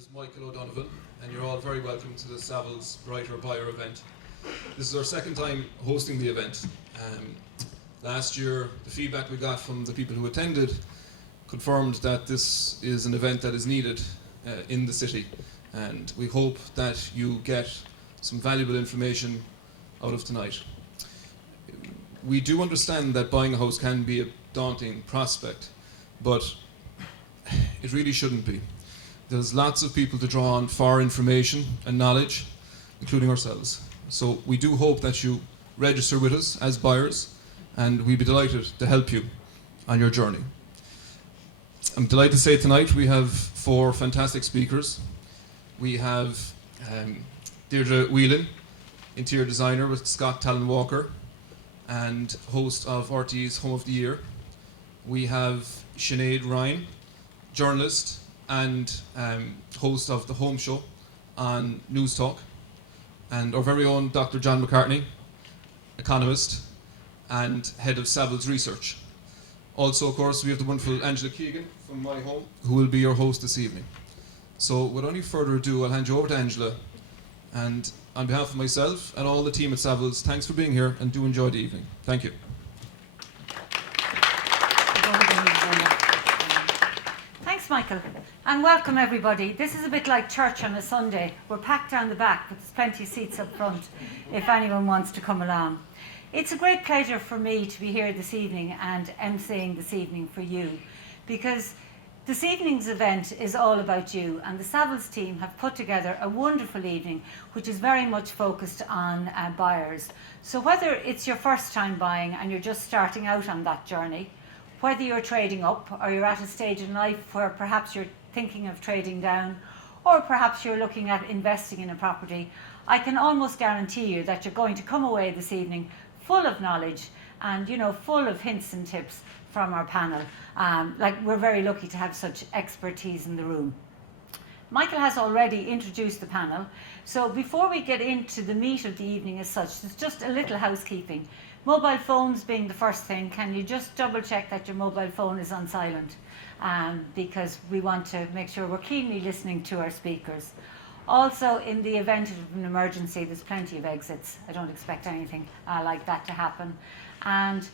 is Michael O'Donovan, and you're all very welcome to the Savills Brighter Buyer event. This is our second time hosting the event. Last year, the feedback we got from the people who attended confirmed that this is an event that is needed in the city, and we hope that you get some valuable information out of tonight. We do understand that buying a house can be a daunting prospect, but it really shouldn't be. There's lots of people to draw on for information and knowledge, including ourselves. So we do hope that you register with us as buyers, and we'd be delighted to help you on your journey. I'm delighted to say tonight we have 4 fantastic speakers. We have Deirdre Whelan, interior designer with Scott Talon Walker and host of RT's Home of the Year. We have Sinead Ryan, journalist and host of The Home Show on News Talk, and our very own Dr. John McCartney, economist and head of Savills Research. Also, of course, we have the wonderful Angela Keegan from My Home, who will be your host this evening. So without any further ado, I'll hand you over to Angela, and on behalf of myself and all the team at Savills, thanks for being here and do enjoy the evening. Thank you. Michael, and welcome everybody. This is a bit like church on a Sunday. We're packed down the back, but there's plenty of seats up front if anyone wants to come along. It's a great pleasure for me to be here this evening and emceeing this evening for you, because this evening's event is all about you, and the Savills team have put together a wonderful evening which is very much focused on buyers. So whether it's your first time buying and you're just starting out on that journey, whether you're trading up or you're at a stage in life where perhaps you're thinking of trading down, or perhaps you're looking at investing in a property, I can almost guarantee you that you're going to come away this evening full of knowledge and, you know, full of hints and tips from our panel. We're very lucky to have such expertise in the room. Michael has already introduced the panel, so before we get into the meat of the evening as such, there's just a little housekeeping. Mobile phones being the first thing, can you just double check that your mobile phone is on silent? Because we want to make sure we're keenly listening to our speakers. Also, in the event of an emergency, there's plenty of exits. I don't expect anything like that to happen. And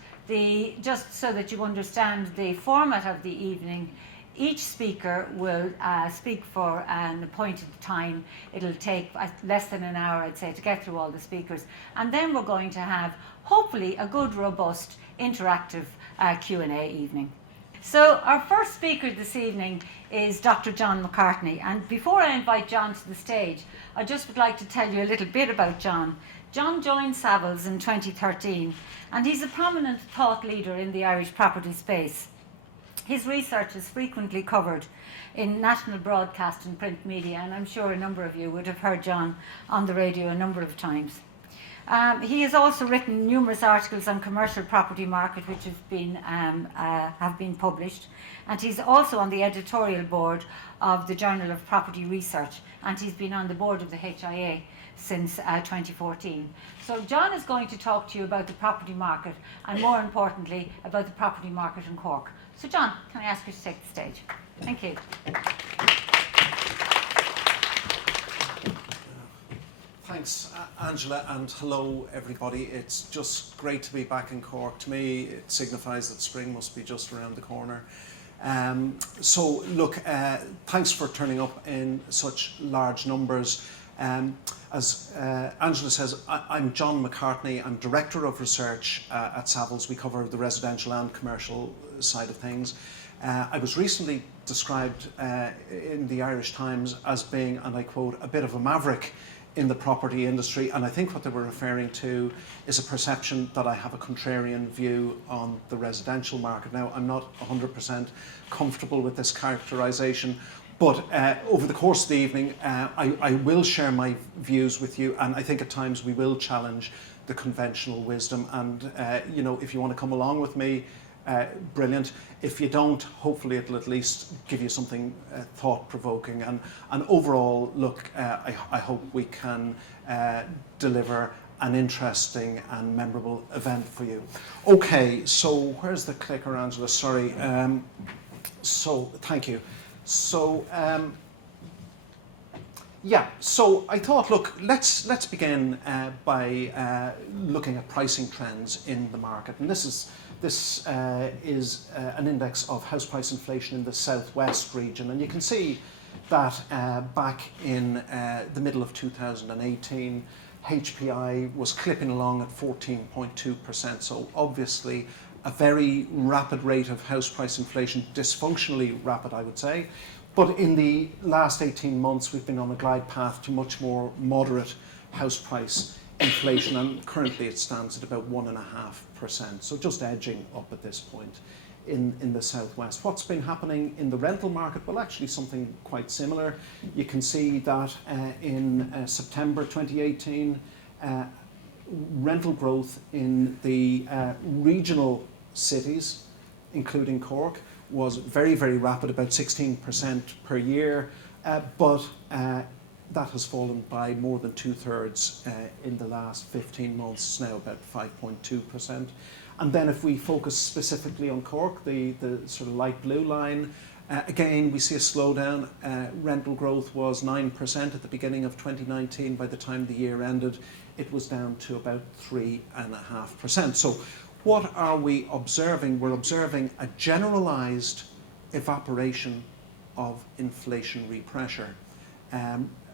just so that you understand the format of the evening, each speaker will speak for an appointed time. It'll take less than an hour, I'd say, to get through all the speakers. And then we're going to have, hopefully, a good, robust, interactive Q&A evening. So our first speaker this evening is Dr. John McCartney. And before I invite John to the stage, I just would like to tell you a little bit about John. John joined Savills in 2013, and he's a prominent thought leader in the Irish property space. His research is frequently covered in national broadcast and print media, and I'm sure a number of you would have heard John on the radio a number of times. He has also written numerous articles on commercial property market which have been published, and he's also on the editorial board of the Journal of Property Research, and he's been on the board of the HIA since 2014. So John is going to talk to you about the property market, and more importantly about the property market in Cork. So John, can I ask you to take the stage? Thank you. Thanks, Angela, and hello everybody. It's just great to be back in Cork. To me, it signifies that spring must be just around the corner. So look, thanks for turning up in such large numbers. As Angela says, I'm John McCartney. I'm Director of Research at Savills. We cover the residential and commercial side of things. I was recently described in the Irish Times as being, and I quote, a bit of a maverick in the property industry, and I think what they were referring to is a perception that I have a contrarian view on the residential market. Now, I'm not 100% comfortable with this characterisation, but over the course of the evening, I will share my views with you, and I think at times we will challenge the conventional wisdom. And you know, if you want to come along with me, brilliant. If you don't, hopefully it'll at least give you something thought-provoking. And overall, look, I hope we can deliver an interesting and memorable event for you. Okay, so where's the clicker, Angela? Sorry. So thank you. So Yeah, so I thought, look, let's begin by looking at pricing trends in the market, and this is an index of house price inflation in the southwest region, and you can see that back in the middle of 2018, HPI was clipping along at 14.2%. So obviously, a very rapid rate of house price inflation, dysfunctionally rapid, I would say. But in the last 18 months, we've been on a glide path to much more moderate house price inflation, and currently it stands at about 1.5%. So just edging up at this point in the southwest. What's been happening in the rental market? Well, actually something quite similar. You can see that in September 2018, rental growth in the regional cities, including Cork, was very, very rapid, about 16% per year, but that has fallen by more than 2/3 in the last 15 months. It's now about 5.2%. And then if we focus specifically on Cork, the sort of light blue line, again, we see a slowdown. Rental growth was 9% at the beginning of 2019. By the time the year ended, it was down to about 3.5%. So what are we observing? We're observing a generalised evaporation of inflationary pressure,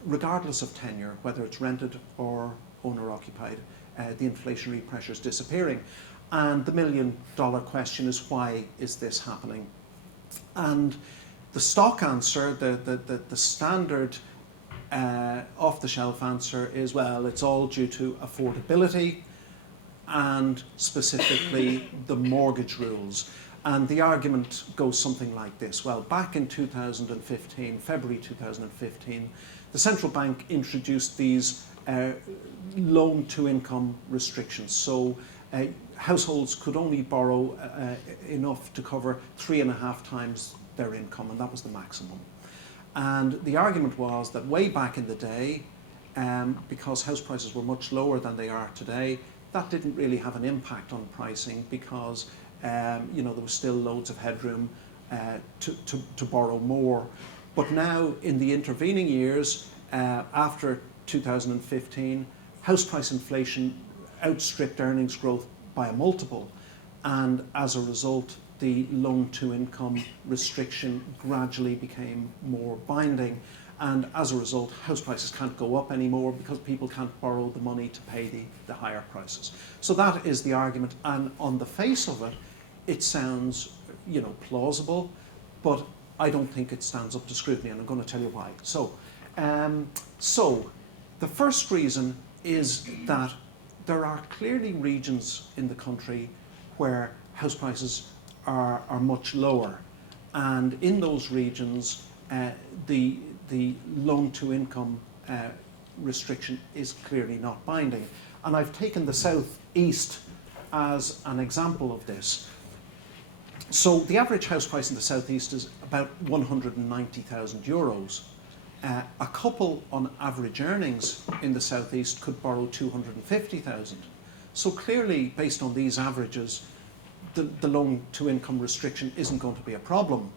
regardless of tenure, whether it's rented or owner-occupied. The inflationary pressure is disappearing. And the million-dollar question is, why is this happening? And the stock answer, the standard off-the-shelf answer is, well, it's all due to affordability and specifically the mortgage rules. And the argument goes something like this. Well, back in 2015, February 2015, the central bank introduced these loan-to-income restrictions. So households could only borrow enough to cover 3.5 times their income, and that was the maximum. And the argument was that way back in the day, because house prices were much lower than they are today, that didn't really have an impact on pricing because there was still loads of headroom to borrow more. But now, in the intervening years, after 2015, house price inflation outstripped earnings growth by a multiple, and as a result, the loan-to-income restriction gradually became more binding, and as a result, house prices can't go up anymore because people can't borrow the money to pay the higher prices. So that is the argument, and on the face of it, it sounds, plausible, but I don't think it stands up to scrutiny, and I'm going to tell you why. So the first reason is that there are clearly regions in the country where house prices are much lower, and in those regions the loan-to-income restriction is clearly not binding. And I've taken the South East as an example of this. So the average house price in the South East is about €190,000. A couple on average earnings in the South East could borrow 250,000. So clearly, based on these averages, the loan-to-income restriction isn't going to be a problem.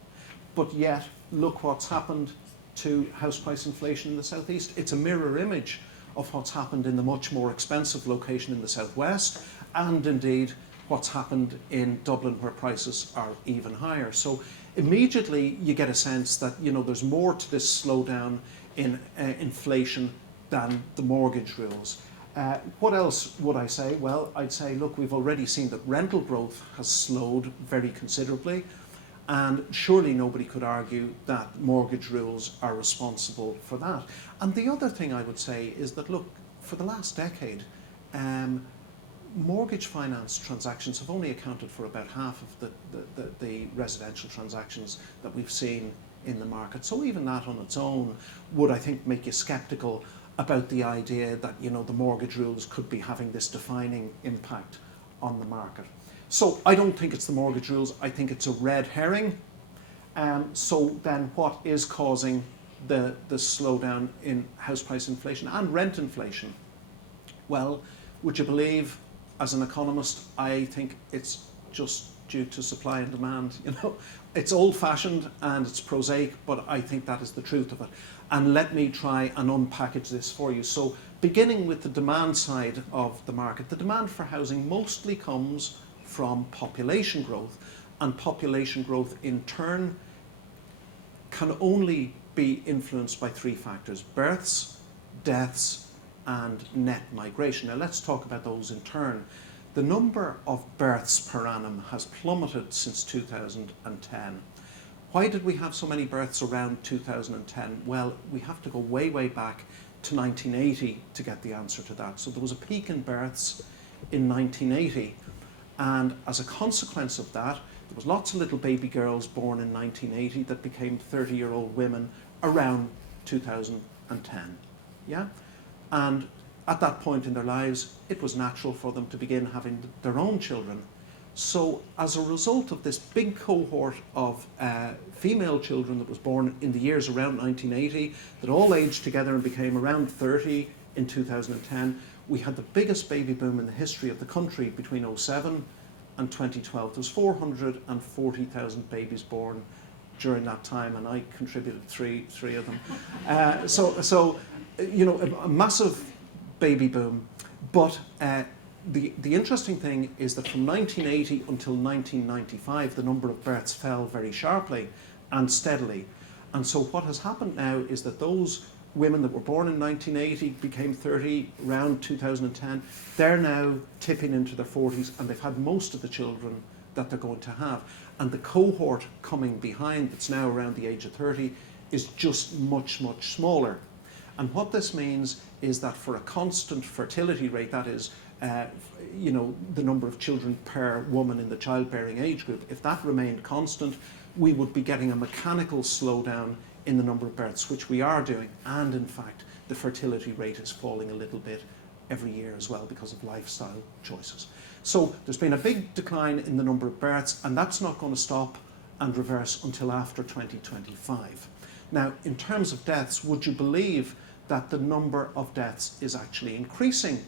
But yet, look what's happened to house price inflation in the South East. It's a mirror image of what's happened in the much more expensive location in the Southwest, and indeed what's happened in Dublin, where prices are even higher. So immediately you get a sense that there's more to this slowdown in inflation than the mortgage rules. What else would I say? Well, I'd say, look, we've already seen that rental growth has slowed very considerably, and surely nobody could argue that mortgage rules are responsible for that. And the other thing I would say is that, look, for the last decade, mortgage finance transactions have only accounted for about half of the residential transactions that we've seen in the market. So even that on its own would, I think, make you sceptical about the idea that the mortgage rules could be having this defining impact on the market. So I don't think it's the mortgage rules. I think it's a red herring. So then what is causing the slowdown in house price inflation and rent inflation? Well, would you believe, as an economist, I think it's just due to supply and demand. it's old-fashioned and it's prosaic, but I think that is the truth of it. And let me try and unpackage this for you. So beginning with the demand side of the market, the demand for housing mostly comes from population growth, and population growth in turn can only be influenced by three factors: births, deaths, and net migration. Now let's talk about those in turn. The number of births per annum has plummeted since 2010. Why did we have so many births around 2010? Well, we have to go way, way back to 1980 to get the answer to that. So there was a peak in births in 1980, and as a consequence of that, there was lots of little baby girls born in 1980 that became 30-year-old women around 2010. Yeah? And at that point in their lives, it was natural for them to begin having their own children. So as a result of this big cohort of female children that was born in the years around 1980, that all aged together and became around 30 in 2010, we had the biggest baby boom in the history of the country between 2007 and 2012. There was 440,000 babies born during that time, and I contributed three of them. So you know, a massive baby boom. But the interesting thing is that from 1980 until 1995, the number of births fell very sharply and steadily. And so what has happened now is that those women that were born in 1980 became 30 around 2010. They're now tipping into their 40s, and they've had most of the children that they're going to have. And the cohort coming behind, that's now around the age of 30, is just much, much smaller. And what this means is that for a constant fertility rate, that is, you know, the number of children per woman in the childbearing age group, if that remained constant, we would be getting a mechanical slowdown in the number of births, which we are doing. And in fact, the fertility rate is falling a little bit every year as well because of lifestyle choices. So there's been a big decline in the number of births, and that's not going to stop and reverse until after 2025. Now, in terms of deaths, would you believe that the number of deaths is actually increasing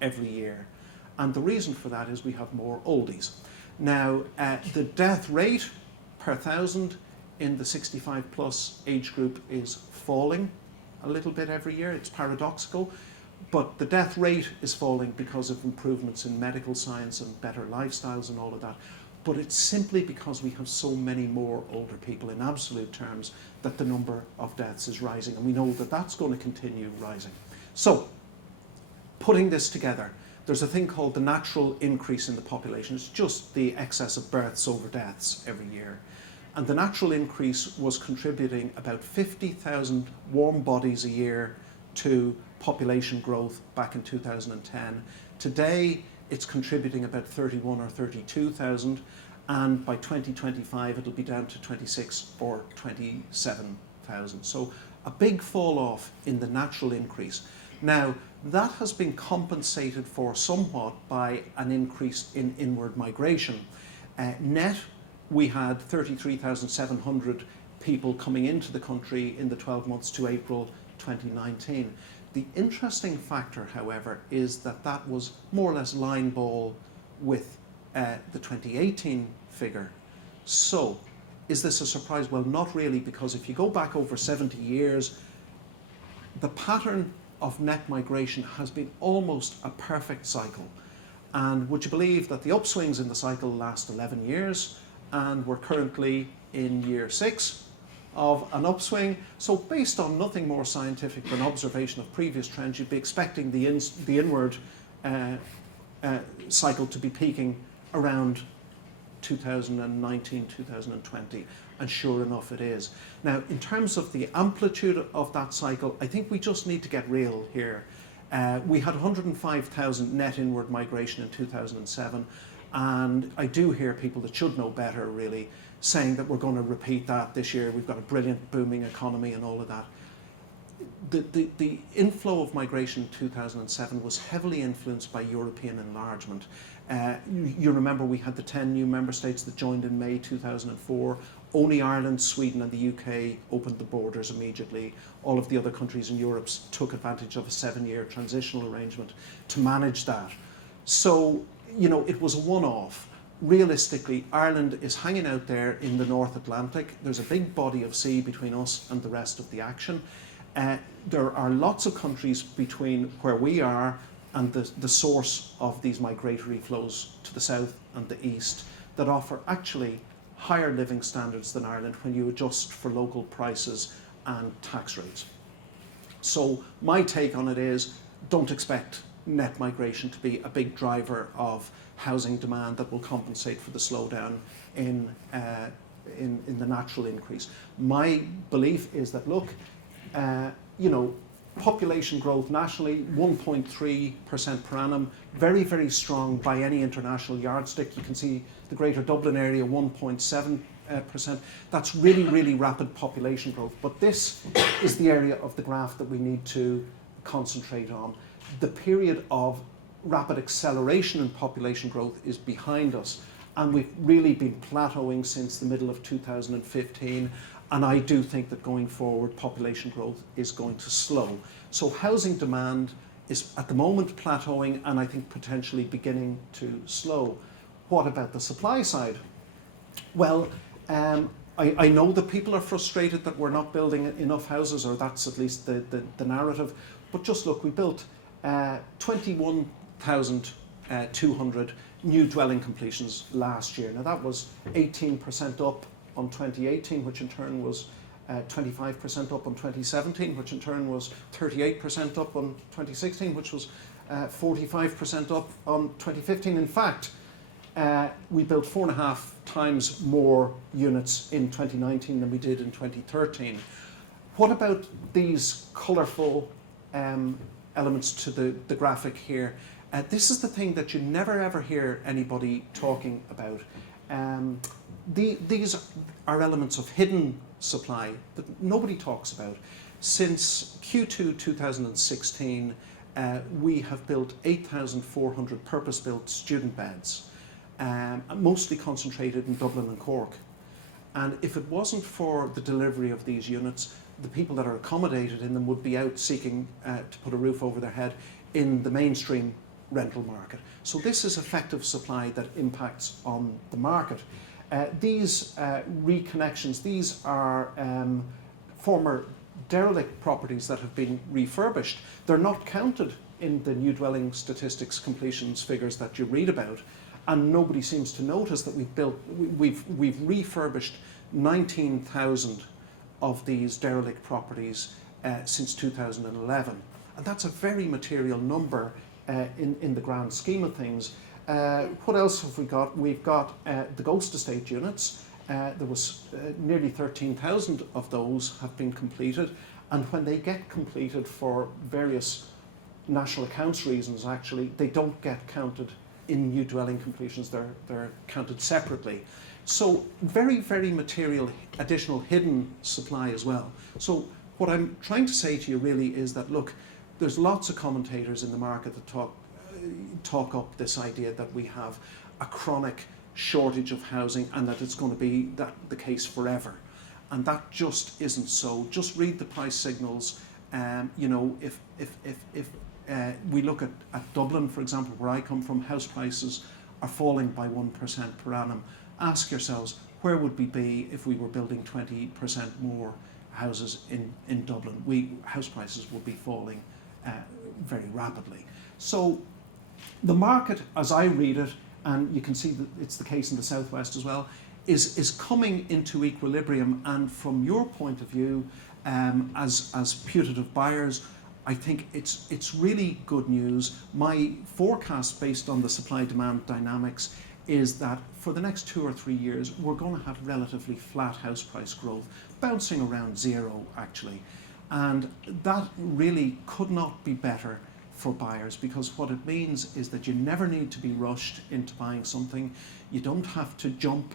every year? And the reason for that is we have more oldies. Now, the death rate per thousand in the 65 plus age group is falling a little bit every year. It's paradoxical, but the death rate is falling because of improvements in medical science and better lifestyles and all of that. But it's simply because we have so many more older people in absolute terms that the number of deaths is rising, and we know that that's going to continue rising. So, putting this together, there's a thing called the natural increase in the population. It's just the excess of births over deaths every year. And the natural increase was contributing about 50,000 warm bodies a year to population growth back in 2010. Today, it's contributing about 31 or 32,000, and by 2025 it'll be down to 26 or 27,000. So a big fall off in the natural increase. Now, that has been compensated for somewhat by an increase in inward migration. Net, we had 33,700 people coming into the country in the 12 months to April 2019. The interesting factor, however, is that that was more or less line ball with the 2018 figure. So, is this a surprise? Well, not really, because if you go back over 70 years, the pattern of net migration has been almost a perfect cycle. And would you believe that the upswings in the cycle last 11 years, and we're currently in year 6 of an upswing? So based on nothing more scientific than observation of previous trends, you'd be expecting the inward cycle to be peaking around 2019, 2020, and sure enough it is. Now, in terms of the amplitude of that cycle, I think we just need to get real here. We had 105,000 net inward migration in 2007, and I do hear people that should know better, really, saying that we're going to repeat that this year. We've got a brilliant booming economy and all of that. The inflow of migration in 2007 was heavily influenced by European enlargement. You remember we had the 10 new member states that joined in May 2004. Only Ireland, Sweden and the UK opened the borders immediately. All of the other countries in Europe took advantage of a 7-year transitional arrangement to manage that. So, you know, it was a one-off. realistically, Ireland is hanging out there in the North Atlantic. There's a big body of sea between us and the rest of the action. There are lots of countries between where we are and the source of these migratory flows to the south and the east that offer actually higher living standards than Ireland when you adjust for local prices and tax rates. So my take on it is, don't expect net migration to be a big driver of housing demand that will compensate for the slowdown in the natural increase. My belief is that, look, population growth nationally, 1.3% per annum, very, very strong by any international yardstick. You can see the Greater Dublin area, 1.7%. That's really, really rapid population growth. But this is the area of the graph that we need to concentrate on. The period of rapid acceleration in population growth is behind us, and we've really been plateauing since the middle of 2015, and I do think that going forward population growth is going to slow. So housing demand is at the moment plateauing and I think potentially beginning to slow. What about the supply side? Well, I know that people are frustrated that we're not building enough houses, or that's at least the narrative, but just look, we built 21,200 new dwelling completions last year. Now that was 18% up on 2018, which in turn was 25% up on 2017, which in turn was 38% up on 2016, which was 45% up on 2015. In fact, we built 4.5 times more units in 2019 than we did in 2013. What about these colourful elements to the graphic here? This is the thing that you never ever hear anybody talking about. These are elements of hidden supply that nobody talks about. Since Q2 2016, we have built 8,400 purpose-built student beds, mostly concentrated in Dublin and Cork. And if it wasn't for the delivery of these units, the people that are accommodated in them would be out seeking to put a roof over their head in the mainstream rental market. So this is effective supply that impacts on the market. These reconnections, these are former derelict properties that have been refurbished. They're not counted in the new dwelling statistics completions figures that you read about, and nobody seems to notice that we've refurbished 19,000 of these derelict properties since 2011, and that's a very material number in the grand scheme of things. What else have we got? We've got the ghost estate units. There was nearly 13,000 of those have been completed, and when they get completed for various national accounts reasons, actually, they don't get counted in new dwelling completions. They're counted separately. So very, very material additional hidden supply as well. So what I'm trying to say to you really is that, look, there's lots of commentators in the market that talk up this idea that we have a chronic shortage of housing and that it's going to be the case forever. And that just isn't so. Just read the price signals. If we look at Dublin, for example, where I come from, house prices are falling by 1% per annum. Ask yourselves, where would we be if we were building 20% more houses in Dublin? House prices would be falling very rapidly. So the market, as I read it, and you can see that it's the case in the southwest as well, is coming into equilibrium. And from your point of view, as putative buyers, I think it's really good news. My forecast based on the supply-demand dynamics is that for the next 2 or 3 years, we're going to have relatively flat house price growth, bouncing around zero actually. And that really could not be better for buyers, because what it means is that you never need to be rushed into buying something. You don't have to jump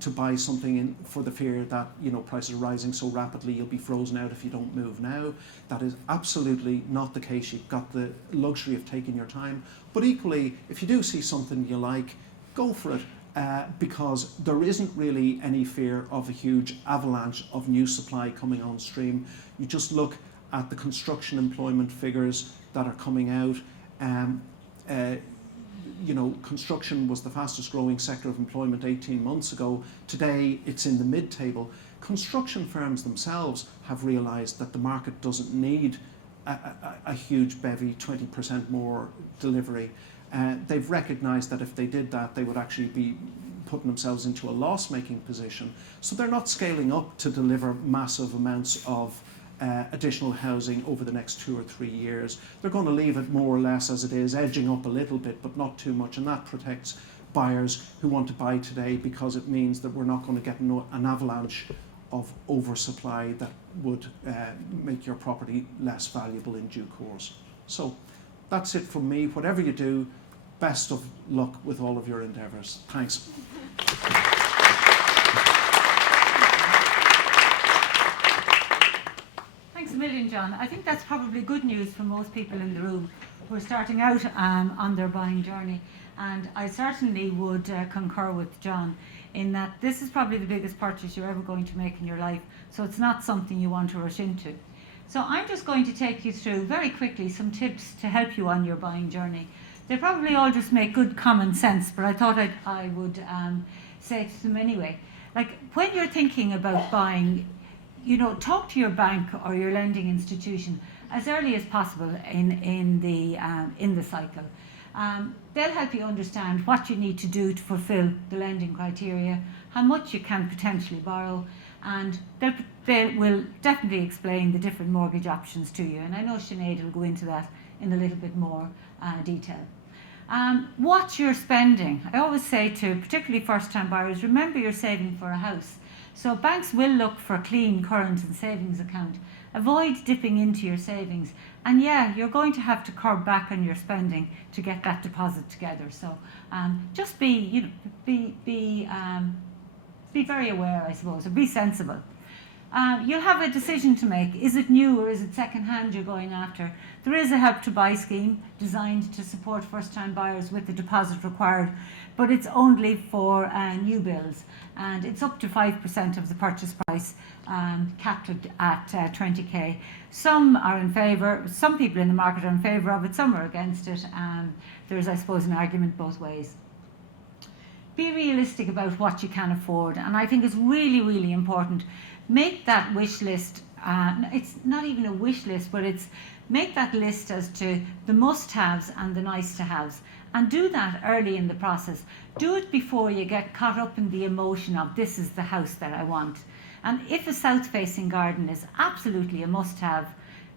to buy something for the fear that prices are rising so rapidly you'll be frozen out if you don't move now. That is absolutely not the case. You've got the luxury of taking your time. But equally, if you do see something you like, go for it, because there isn't really any fear of a huge avalanche of new supply coming on stream. You just look at the construction employment figures that are coming out. construction was the fastest growing sector of employment 18 months ago. Today it's in the mid-table. Construction firms themselves have realised that the market doesn't need a huge bevy, 20% more delivery. They've recognised that if they did that, they would actually be putting themselves into a loss-making position. So they're not scaling up to deliver massive amounts of additional housing over the next 2 or 3 years. They're going to leave it more or less as it is, edging up a little bit, but not too much, and that protects buyers who want to buy today, because it means that we're not going to get an avalanche of oversupply that would make your property less valuable in due course. So that's it from me. Whatever you do, best of luck with all of your endeavours. Thanks. Thanks a million, John. I think that's probably good news for most people in the room who are starting out on their buying journey. And I certainly would concur with John in that this is probably the biggest purchase you're ever going to make in your life. So it's not something you want to rush into. So I'm just going to take you through very quickly some tips to help you on your buying journey. They probably all just make good common sense, but I thought I would say to them anyway. Like, when you're thinking about buying, talk to your bank or your lending institution as early as possible in the cycle. They'll help you understand what you need to do to fulfil the lending criteria, how much you can potentially borrow, and they will definitely explain the different mortgage options to you. And I know Sinead will go into that in a little bit more detail. What you're spending. I always say to particularly first-time buyers, remember you're saving for a house. So banks will look for a clean current and savings account. Avoid dipping into your savings. And yeah, you're going to have to curb back on your spending to get that deposit together. So just be very aware, I suppose, or be sensible. You'll have a decision to make. Is it new or is it second-hand you're going after? There is a Help to Buy scheme designed to support first-time buyers with the deposit required, but it's only for new builds, and it's up to 5% of the purchase price, capped at 20k. Some are in favour, some people in the market are in favour of it, some are against it. There's, I suppose, an argument both ways. Be realistic about what you can afford, and I think it's really, really important. Make that wish list, it's not even a wish list, but it's make that list as to the must-haves and the nice-to-haves, and do that early in the process. Do it before you get caught up in the emotion of this is the house that I want. And if a south-facing garden is absolutely a must-have,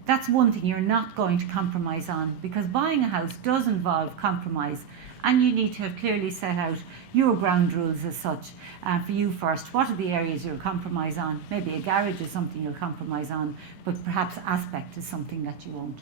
that's one thing you're not going to compromise on, because buying a house does involve compromise, and you need to have clearly set out your ground rules as such. For you first, what are the areas you'll compromise on? Maybe a garage is something you'll compromise on, but perhaps aspect is something that you won't.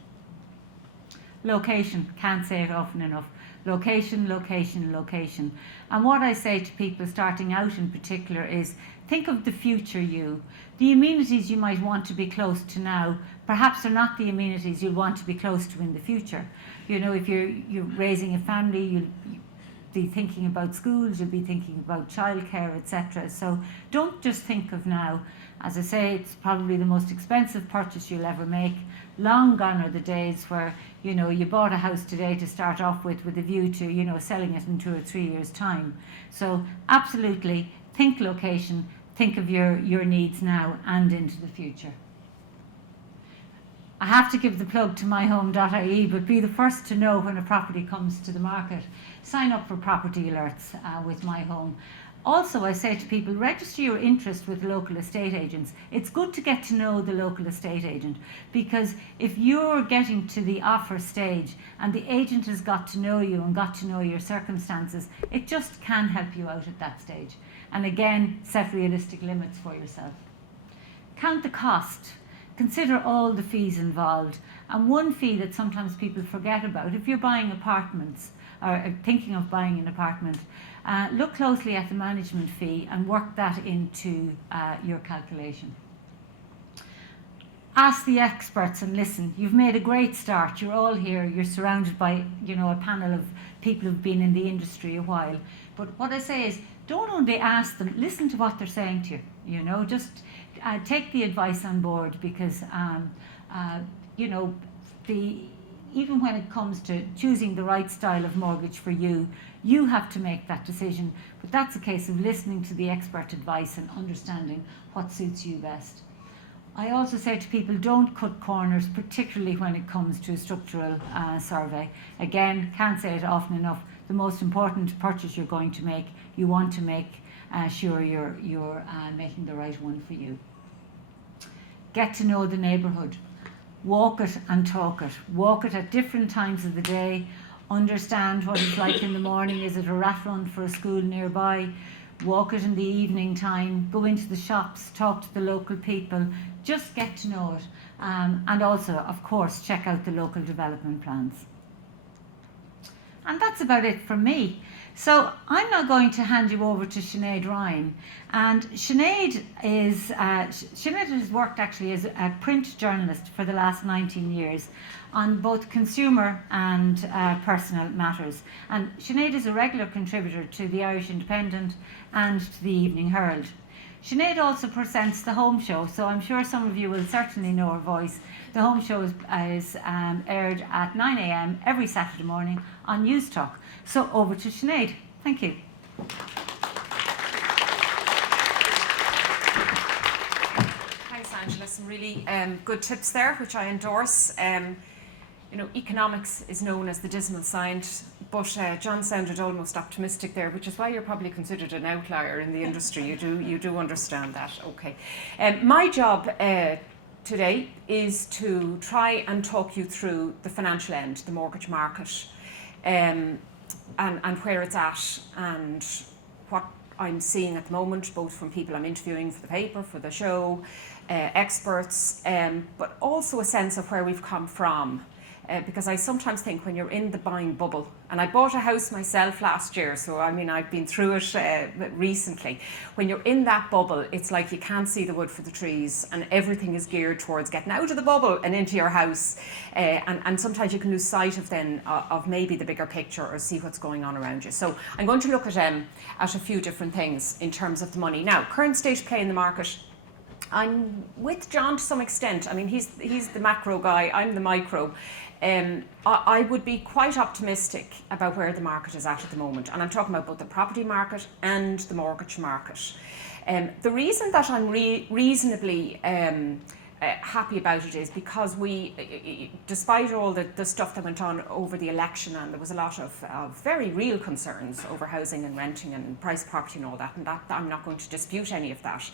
Location, can't say it often enough. Location, location, location. And what I say to people starting out in particular is, think of the future you. The amenities you might want to be close to now, perhaps are not the amenities you'll want to be close to in the future. If you're raising a family, you'll be thinking about schools, you'll be thinking about childcare, etc. So don't just think of now. As I say, it's probably the most expensive purchase you'll ever make. Long gone are the days where you bought a house today to start off with a view to selling it in 2 or 3 years' time. So absolutely think location, think of your needs now and into the future. I have to give the plug to myhome.ie, but be the first to know when a property comes to the market. Sign up for property alerts with My Home. Also, I say to people, register your interest with local estate agents. It's good to get to know the local estate agent, because if you're getting to the offer stage and the agent has got to know you and got to know your circumstances, it just can help you out at that stage. And again, set realistic limits for yourself. Count the cost. Consider all the fees involved. And one fee that sometimes people forget about, if you're buying apartments or thinking of buying an apartment, look closely at the management fee and work that into your calculation. Ask the experts and listen. You've made a great start. You're all here. You're surrounded by a panel of people who've been in the industry a while. But what I say is, don't only ask them, listen to what they're saying to you. Just take the advice on board, because even when it comes to choosing the right style of mortgage for you, you have to make that decision. But that's a case of listening to the expert advice and understanding what suits you best. I also say to people, don't cut corners, particularly when it comes to a structural survey. Again, can't say it often enough, the most important purchase you're going to make, you want to make sure you're making the right one for you. Get to know the neighbourhood. Walk it and talk it. Walk it at different times of the day. Understand what it's like in the morning. Is it a rat run for a school nearby? Walk it in the evening time. Go into the shops. Talk to the local people. Just get to know it. And also, of course, check out the local development plans. And that's about it from me. So I'm now going to hand you over to Sinead Ryan. And Sinead has worked actually as a print journalist for the last 19 years on both consumer and personal matters. And Sinead is a regular contributor to the Irish Independent and to the Evening Herald. Sinead also presents the Home Show, so I'm sure some of you will certainly know her voice. The Home Show is aired at 9 a.m. every Saturday morning on News Talk. So over to Sinead. Thank you. Thanks, Angela. Some really good tips there, which I endorse. Economics is known as the dismal science, but John sounded almost optimistic there, which is why you're probably considered an outlier in the industry. You do understand that, okay. My job today is to try and talk you through the financial end, the mortgage market, and where it's at, and what I'm seeing at the moment, both from people I'm interviewing for the paper, for the show, experts, but also a sense of where we've come from. Because I sometimes think when you're in the buying bubble, and I bought a house myself last year, so I mean I've been through it recently. When you're in that bubble, it's like you can't see the wood for the trees, and everything is geared towards getting out of the bubble and into your house. And sometimes you can lose sight of maybe the bigger picture or see what's going on around you. So I'm going to look at a few different things in terms of the money. Now, current state of play in the market. I'm with John to some extent. I mean, he's the macro guy, I'm the micro. I would be quite optimistic about where the market is at the moment, and I'm talking about both the property market and the mortgage market. The reason that I'm reasonably happy about it is because despite all the stuff that went on over the election, and there was a lot of very real concerns over housing and renting and price property and all that, and that I'm not going to dispute any of that.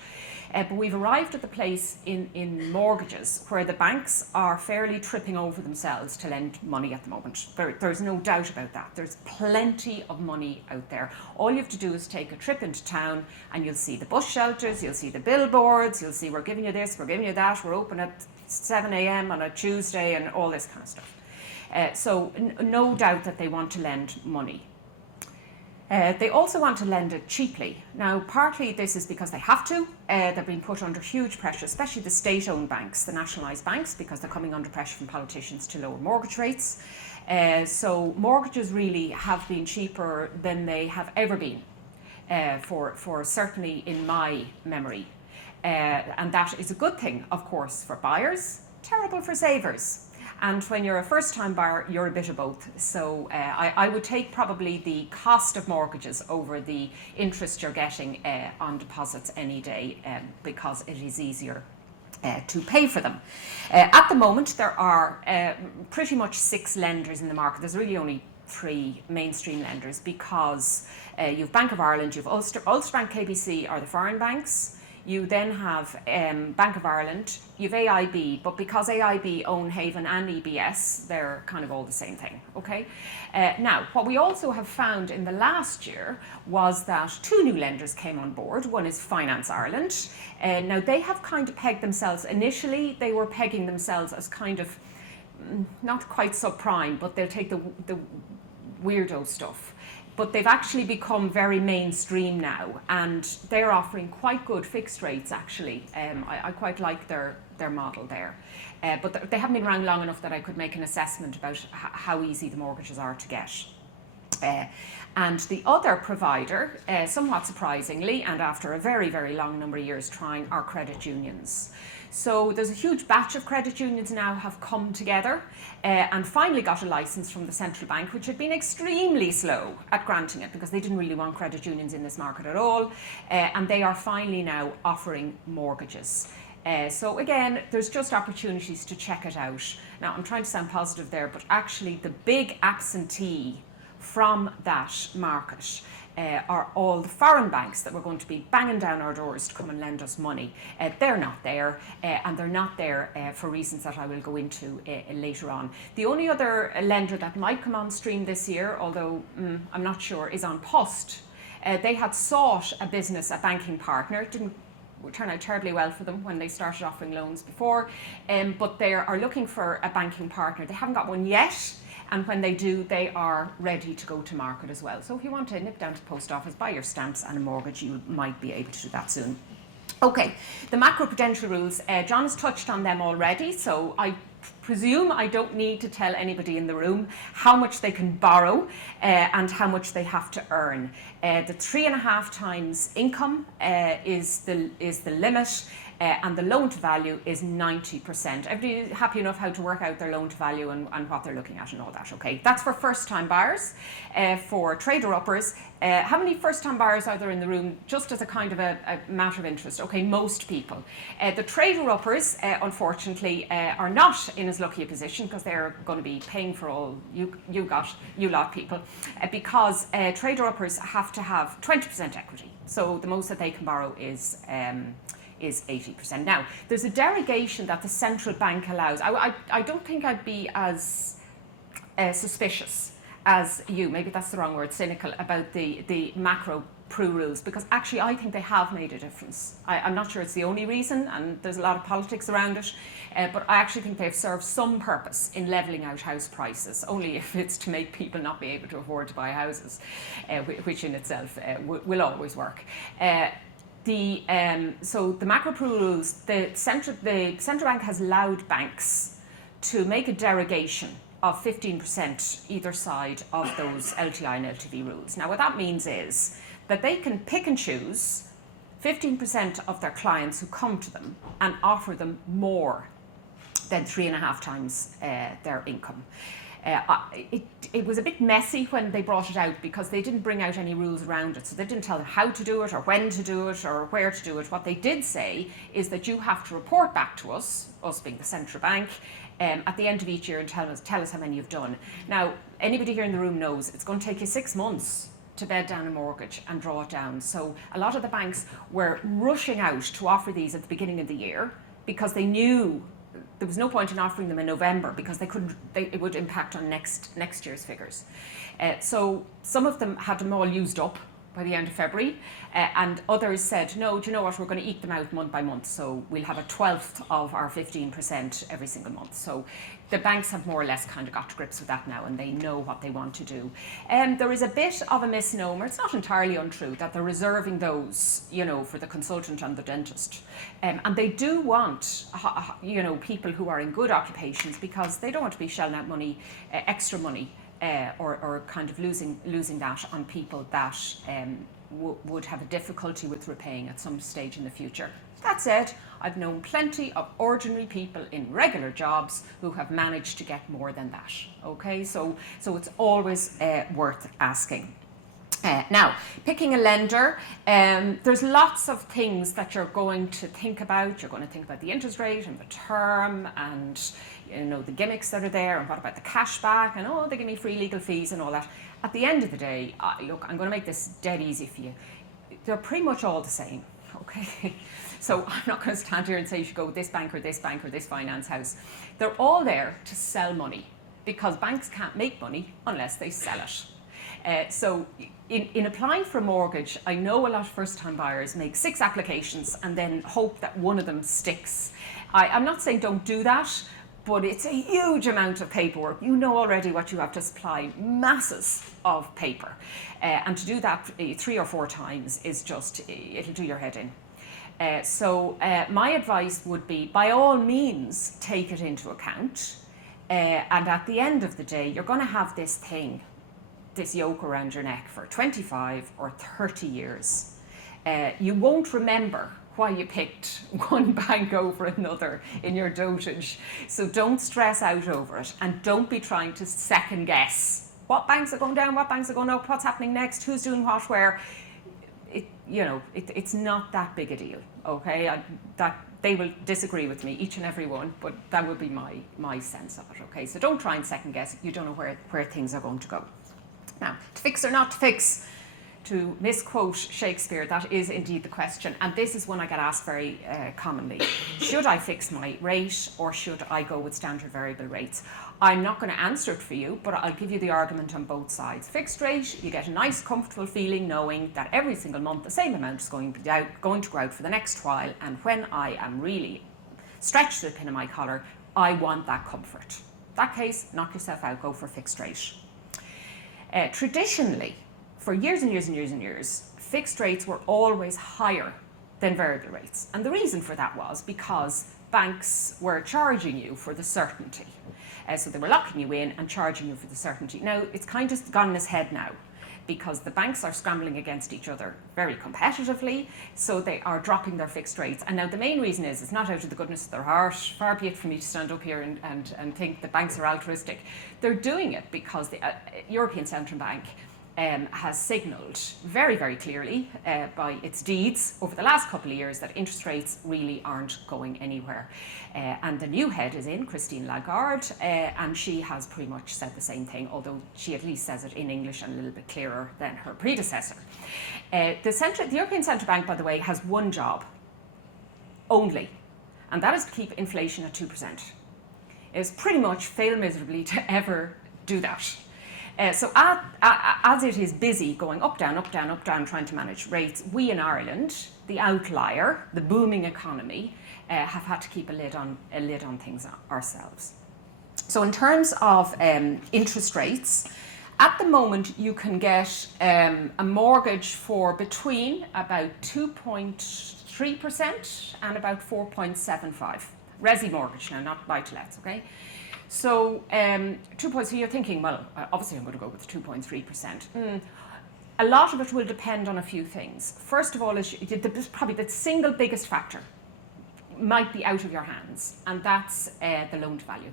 But we've arrived at the place in mortgages where the banks are fairly tripping over themselves to lend money at the moment. There's no doubt about that. There's plenty of money out there. All you have to do is take a trip into town and you'll see the bus shelters, you'll see the billboards, you'll see we're giving you this, we're giving you that, we're open at 7 a.m. on a Tuesday and all this kind of stuff. So no doubt that they want to lend money. They also want to lend it cheaply. Now, partly this is because they have to. They're being put under huge pressure, especially the state-owned banks, the nationalised banks, because they're coming under pressure from politicians to lower mortgage rates. So mortgages really have been cheaper than they have ever been, for certainly in my memory. And that is a good thing, of course, for buyers, terrible for savers. And when you're a first-time buyer, you're a bit of both. So I would take probably the cost of mortgages over the interest you're getting on deposits any day, because it is easier to pay for them. At the moment, there are pretty much 6 lenders in the market. There's really only 3 mainstream lenders, because you've Bank of Ireland, you've Ulster Bank, KBC are the foreign banks. You then have Bank of Ireland, you've AIB, but because AIB own Haven and EBS, they're kind of all the same thing, okay? Now, what we also have found in the last year was that 2 new lenders came on board. One is Finance Ireland. Now, they have kind of pegged themselves, initially they were pegging themselves as kind of, not quite subprime, but they'll take the weirdo stuff. But they've actually become very mainstream now, and they're offering quite good fixed rates actually. I quite like their model there. But they haven't been around long enough that I could make an assessment about how easy the mortgages are to get. And the other provider, somewhat surprisingly, and after a very, very long number of years trying, are credit unions. So there's a huge batch of credit unions now have come together and finally got a licence from the central bank, which had been extremely slow at granting it because they didn't really want credit unions in this market at all. And they are finally now offering mortgages. So again, there's just opportunities to check it out. Now, I'm trying to sound positive there, but actually the big absentee from that market are all the foreign banks that were going to be banging down our doors to come and lend us money. They're not there, and they're not there for reasons that I will go into later on. The only other lender that might come on stream this year, although I'm not sure, is on Post. They had sought a banking partner. It didn't turn out terribly well for them when they started offering loans before, but they are looking for a banking partner. They haven't got one yet. And when they do, they are ready to go to market as well. So if you want to nip down to the post office, buy your stamps and a mortgage, you might be able to do that soon. Okay, the macroprudential rules, John has touched on them already, so I presume I don't need to tell anybody in the room how much they can borrow and how much they have to earn. The 3.5 times income is the limit. And the loan to value is 90%. Everybody happy enough how to work out their loan to value and what they're looking at and all that, okay? That's for first time buyers. For trader uppers, how many first time buyers are there in the room, just as a kind of a matter of interest? Okay, most people. The trader uppers, unfortunately, are not in as lucky a position because they're going to be paying for all you lot people, because trader uppers have to have 20% equity. So the most that they can borrow is 80%. Now, there's a derogation that the central bank allows. I don't think I'd be as suspicious as you, maybe that's the wrong word, cynical, about the macro pru rules, because actually I think they have made a difference. I'm not sure it's the only reason, and there's a lot of politics around it, but I actually think they've served some purpose in levelling out house prices, only if it's to make people not be able to afford to buy houses, which in itself will always work. So the macro pru rules, the central bank has allowed banks to make a derogation of 15% either side of those LTI and LTV rules. Now, what that means is that they can pick and choose 15% of their clients who come to them and offer them more than 3.5 times their income. It was a bit messy when they brought it out because they didn't bring out any rules around it. So they didn't tell them how to do it or when to do it or where to do it. What they did say is that you have to report back to us being the central bank, at the end of each year and tell us how many you've done. Now, anybody here in the room knows it's going to take you 6 months to bed down a mortgage and draw it down. So a lot of the banks were rushing out to offer these at the beginning of the year because they knew there was no point in offering them in November because it would impact on next year's figures. So some of them had them all used up by the end of February, and others said, no, do you know what, we're going to eke them out month by month, so we'll have a 1/12 of our 15% every single month. So the banks have more or less kind of got to grips with that now, and they know what they want to do. There is a bit of a misnomer, it's not entirely untrue, that they're reserving those, for the consultant and the dentist. And they do want, people who are in good occupations because they don't want to be shelling out money, extra money, or kind of losing that on people that would have a difficulty with repaying at some stage in the future. That said, I've known plenty of ordinary people in regular jobs who have managed to get more than that. Okay, so it's always worth asking. Now, picking a lender, there's lots of things that you're going to think about. You're going to think about the interest rate and the term and the gimmicks that are there, and what about the cashback, and they give me free legal fees and all that. At the end of the day, look, I'm going to make this dead easy for you. They're pretty much all the same, okay? So I'm not going to stand here and say you should go with this bank or this bank or this finance house. They're all there to sell money because banks can't make money unless they sell it. So in applying for a mortgage, I know a lot of first-time buyers make 6 applications and then hope that one of them sticks. I'm not saying don't do that, but it's a huge amount of paperwork. You know already what you have to supply, masses of paper. And to do that 3 or 4 times is just, it'll do your head in. So my advice would be, by all means, take it into account. And at the end of the day, you're going to have this thing this yoke around your neck for 25 or 30 years. You won't remember why you picked one bank over another in your dotage. So don't stress out over it, and don't be trying to second guess what banks are going down, what banks are going up, what's happening next, who's doing what where. It's not that big a deal, okay? That they will disagree with me, each and every one, but that would be my sense of it, okay? So don't try and second guess. You don't know where things are going to go. Now, to fix or not to fix, to misquote Shakespeare, that is indeed the question. And this is one I get asked very commonly. Should I fix my rate, or should I go with standard variable rates? I'm not going to answer it for you, but I'll give you the argument on both sides. Fixed rate, you get a nice, comfortable feeling knowing that every single month the same amount is going to go out for the next while, and when I am really stretched to the pin of my collar, I want that comfort. In that case, knock yourself out, go for fixed rate. Traditionally, for years and years and years and years, fixed rates were always higher than variable rates. And the reason for that was because banks were charging you for the certainty. So they were locking you in and charging you for the certainty. Now, it's kind of gone in his head now, because the banks are scrambling against each other very competitively, so they are dropping their fixed rates. And now the main reason is, it's not out of the goodness of their heart. Far be it from me to stand up here and think the banks are altruistic. They're doing it because the European Central Bank has signalled very, very clearly by its deeds over the last couple of years that interest rates really aren't going anywhere. And the new head is in, Christine Lagarde, and she has pretty much said the same thing, although she at least says it in English and a little bit clearer than her predecessor. The European Central Bank, by the way, has one job only, and that is to keep inflation at 2%. It's pretty much fail miserably to ever do that. So as it is busy going up, down, up, down, up, down, trying to manage rates, we in Ireland, the outlier, the booming economy, have had to keep a lid on things ourselves. So in terms of interest rates, at the moment you can get a mortgage for between about 2.3% and about 4.75%. Resi mortgage now, not buy-to-lets, okay? So, 2.3, you're thinking, well, obviously I'm going to go with 2.3%. A lot of it will depend on a few things. First of all, probably the single biggest factor might be out of your hands, and that's the loan to value.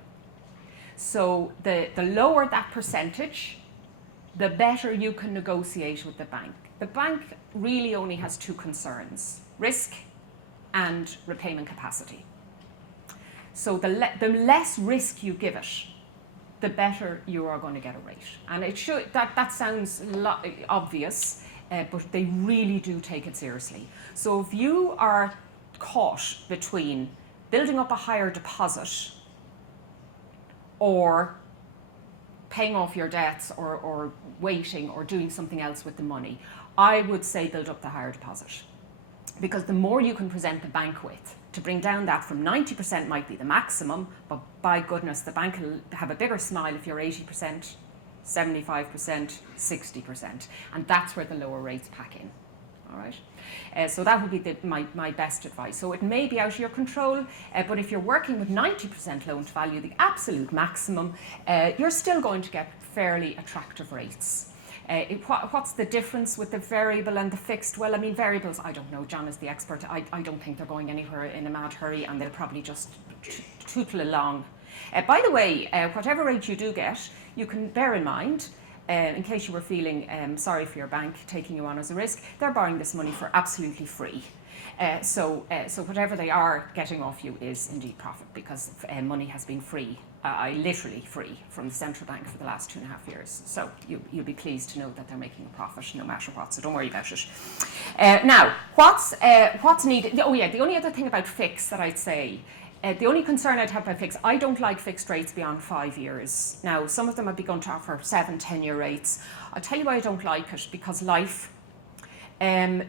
So the lower that percentage, the better you can negotiate with the bank. The bank really only has two concerns: risk and repayment capacity. So the less risk you give it, the better you are going to get a rate. And it should, that sounds obvious, but they really do take it seriously. So if you are caught between building up a higher deposit or paying off your debts or waiting or doing something else with the money, I would say build up the higher deposit. Because the more you can present the bank with, to bring down that from 90% might be the maximum, but by goodness, the bank will have a bigger smile if you're 80%, 75%, 60%. And that's where the lower rates pack in. All right. So that would be my best advice. So it may be out of your control, but if you're working with 90% loan to value, the absolute maximum, you're still going to get fairly attractive rates. What's the difference with the variable and the fixed? Well, I mean, variables, I don't know. John is the expert. I don't think they're going anywhere in a mad hurry, and they'll probably just tootle along. By the way, whatever rate you do get, you can bear in mind, in case you were feeling sorry for your bank taking you on as a risk, they're borrowing this money for absolutely free. So whatever they are getting off you is indeed profit, because money has been free, literally free, from the central bank for the last 2.5 years. So you'll be pleased to know that they're making a profit no matter what, so don't worry about it. Now, what's needed? Oh yeah, the only other thing about fix that I'd say, the only concern I'd have about fix, I don't like fixed rates beyond 5 years. Now, some of them have begun to offer 7-10-year rates. I'll tell you why I don't like it, because life,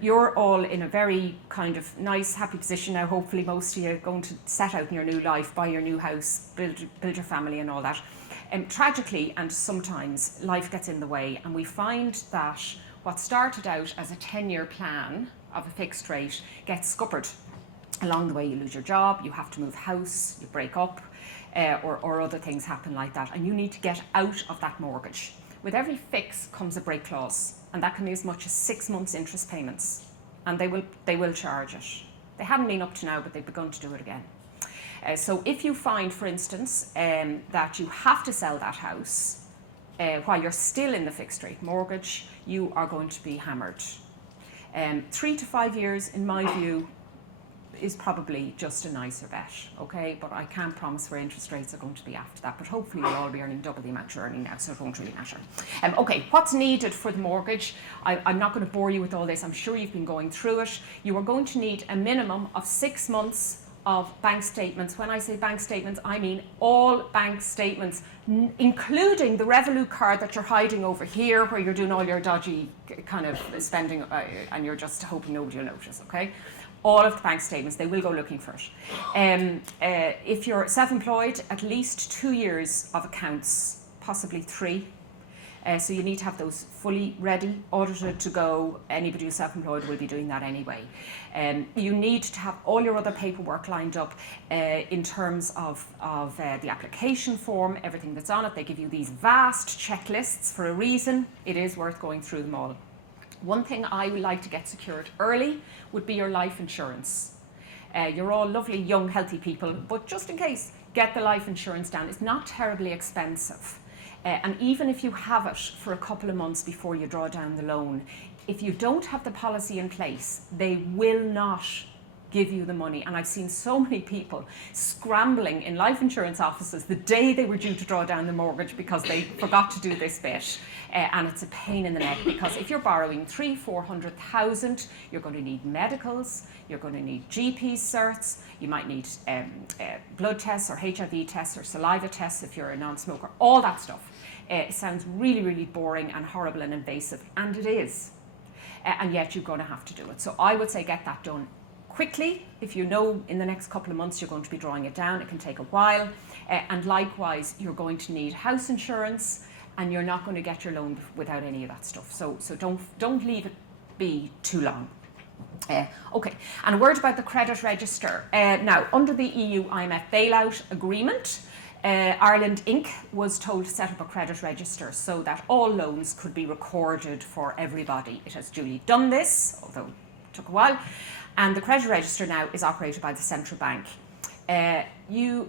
you're all in a very kind of nice, happy position now. Hopefully most of you are going to set out in your new life, buy your new house, build your family and all that. Tragically, and sometimes, life gets in the way, and we find that what started out as a 10-year plan of a fixed rate gets scuppered. Along the way, you lose your job, you have to move house, you break up, or other things happen like that, and you need to get out of that mortgage. with every fix comes a break clause, and that can be as much as 6 months interest payments, and they will charge it. They haven't been up to now, but they've begun to do it again. So if you find, for instance, that you have to sell that house while you're still in the fixed rate mortgage, you are going to be hammered. 3 to 5 years, in my view, is probably just a nicer bet, okay? But I can't promise where interest rates are going to be after that, but hopefully you'll all be earning double the amount you're earning now, so it won't really matter. Okay, what's needed for the mortgage? I'm not going to bore you with all this, I'm sure you've been going through it. You are going to need a minimum of 6 months of bank statements. When I say bank statements, I mean all bank statements, including the Revolut card that you're hiding over here, where you're doing all your dodgy kind of spending and you're just hoping nobody will notice, okay? All of the bank statements, they will go looking for it. If you're self-employed, at least 2 years of accounts, possibly 3. So you need to have those fully ready, audited to go. Anybody who's self-employed will be doing that anyway. You need to have all your other paperwork lined up in terms of the application form, everything that's on it. They give you these vast checklists for a reason. It is worth going through them all. One thing I would like to get secured early would be your life insurance. You're all lovely, young, healthy people, but just in case, get the life insurance down. It's not terribly expensive. And even if you have it for a couple of months before you draw down the loan, if you don't have the policy in place, they will not give you the money. And I've seen so many people scrambling in life insurance offices the day they were due to draw down the mortgage because they forgot to do this bit. And it's a pain in the neck, because if you're borrowing 300,000-400,000, you're going to need medicals, you're going to need GP certs, you might need blood tests or HIV tests or saliva tests if you're a non-smoker, all that stuff. It sounds really, really boring and horrible and invasive, and it is. And yet you're going to have to do it. So I would say get that done quickly. If you know in the next couple of months you're going to be drawing it down, it can take a while. And likewise, you're going to need house insurance, and you're not going to get your loan without any of that stuff. So don't leave it be too long. Okay, and a word about the credit register. Now, under the EU IMF bailout agreement, Ireland Inc. was told to set up a credit register so that all loans could be recorded for everybody. It has duly done this, although it took a while, and the credit register now is operated by the central bank.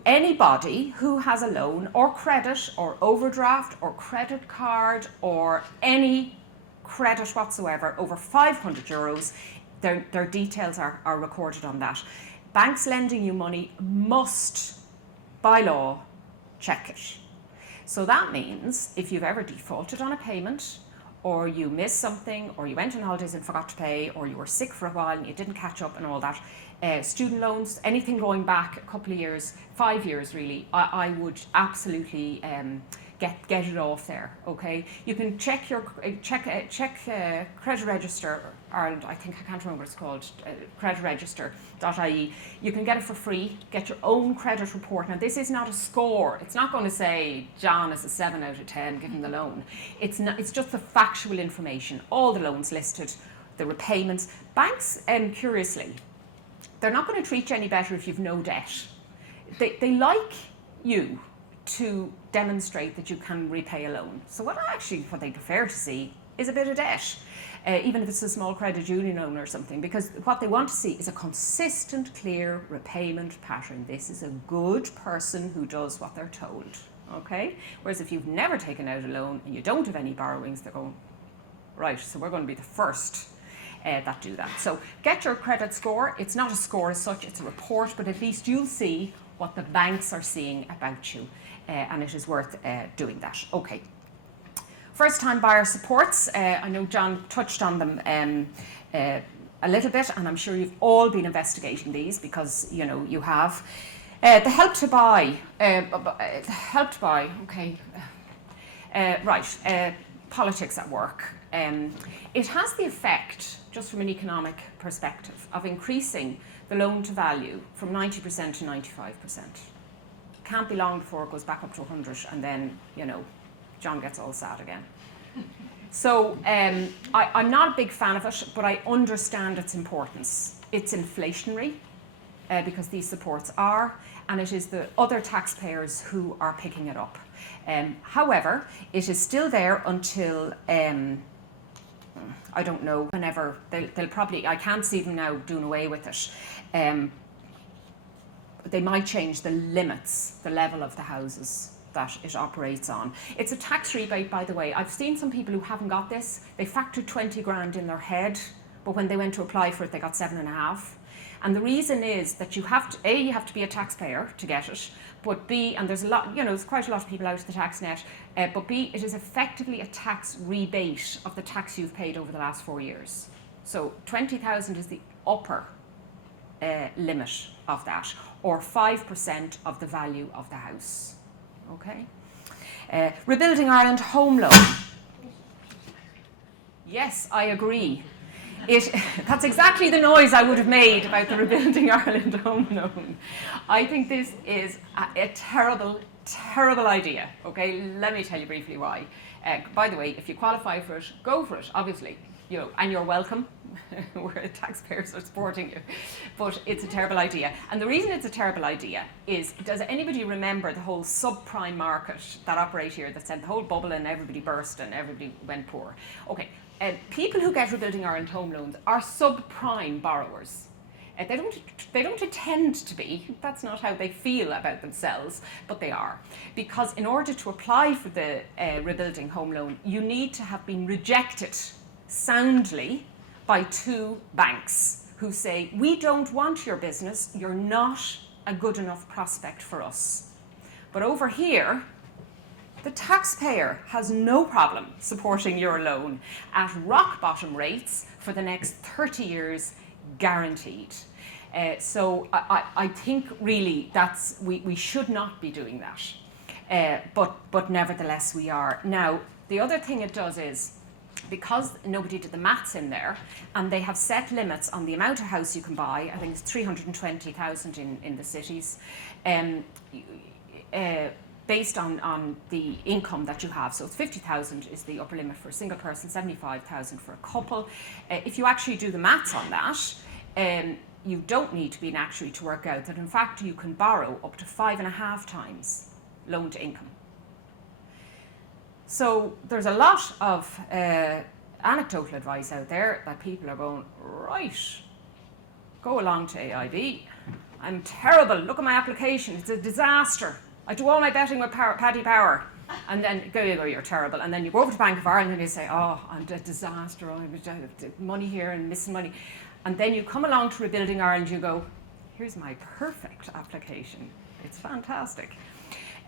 Anybody who has a loan or credit or overdraft or credit card or any credit whatsoever over €500, their details are recorded on that. Banks lending you money must, by law, check it. So that means if you've ever defaulted on a payment, or you missed something, or you went on holidays and forgot to pay, or you were sick for a while and you didn't catch up and all that, student loans, anything going back a couple of years, 5 years really, I would absolutely get it off there, okay? You can check your Credit Register Ireland, I can't remember what it's called, creditregister.ie. You can get it for free, get your own credit report. Now this is not a score, it's not going to say John is a 7 out of 10, give him the loan. It's just the factual information, all the loans listed, the repayments. Banks, curiously, they're not going to treat you any better if you've no debt. They like you to demonstrate that you can repay a loan. So what they prefer to see is a bit of debt, even if it's a small credit union loan or something, because what they want to see is a consistent, clear repayment pattern. This is a good person who does what they're told, okay? Whereas if you've never taken out a loan and you don't have any borrowings, they're going, right, so we're going to be the first that do that. So get your credit score. It's not a score as such, it's a report, but at least you'll see what the banks are seeing about you, and it is worth doing that. Okay. First-time buyer supports. I know John touched on them a little bit, and I'm sure you've all been investigating these because you have. The help to buy. Okay. Right. Politics at work. It has the effect, just from an economic perspective, of increasing the loan to value from 90% to 95%. Can't be long before it goes back up to 100, and then John gets all sad again. So I'm not a big fan of it, but I understand its importance. It's inflationary. because these supports are, and it is the other taxpayers who are picking it up. However, it is still there until, I don't know, whenever, they'll probably, I can't see them now doing away with it. They might change the limits, the level of the houses that it operates on. It's a tax rebate, by the way. I've seen some people who haven't got this. They factored 20 grand in their head, but when they went to apply for it, they got 7.5. And the reason is that you have to, A, you have to be a taxpayer to get it, but B, and there's a lot, there's quite a lot of people out of the tax net, but B, it is effectively a tax rebate of the tax you've paid over the last 4 years. So 20,000 is the upper limit of that, or 5% of the value of the house. Okay? Rebuilding Ireland home loan. Yes, I agree. That's exactly the noise I would have made about the Rebuilding Ireland home loan. I think this is a terrible, terrible idea. Okay, let me tell you briefly why. By the way, if you qualify for it, go for it, obviously. And you're welcome. Where taxpayers are supporting you. But it's a terrible idea. And the reason it's a terrible idea is, does anybody remember the whole subprime market that operated here that sent the whole bubble and everybody burst and everybody went poor? Okay, people who get Rebuilding Ireland home loans are subprime borrowers. They don't intend to be. That's not how they feel about themselves, but they are. Because in order to apply for the Rebuilding home loan, you need to have been rejected soundly by 2 banks who say, we don't want your business, you're not a good enough prospect for us. But over here, the taxpayer has no problem supporting your loan at rock bottom rates for the next 30 years, guaranteed. So I think really we should not be doing that. But nevertheless we are. Now, the other thing it does is, because nobody did the maths in there, and they have set limits on the amount of house you can buy, I think it's 320,000 in the cities, based on the income that you have. So it's 50,000 is the upper limit for a single person, 75,000 for a couple. If you actually do the maths on that, you don't need to be an actuary to work out that in fact you can borrow up to 5.5 times loan to income. So there's a lot of anecdotal advice out there that people are going, right, go along to AIB. I'm terrible. Look at my application. It's a disaster. I do all my betting with Paddy Power. And then go, you're terrible. And then you go over to Bank of Ireland and you say, oh, I'm a disaster. Oh, I'm money here and missing money. And then you come along to Rebuilding Ireland, you go, here's my perfect application. It's fantastic.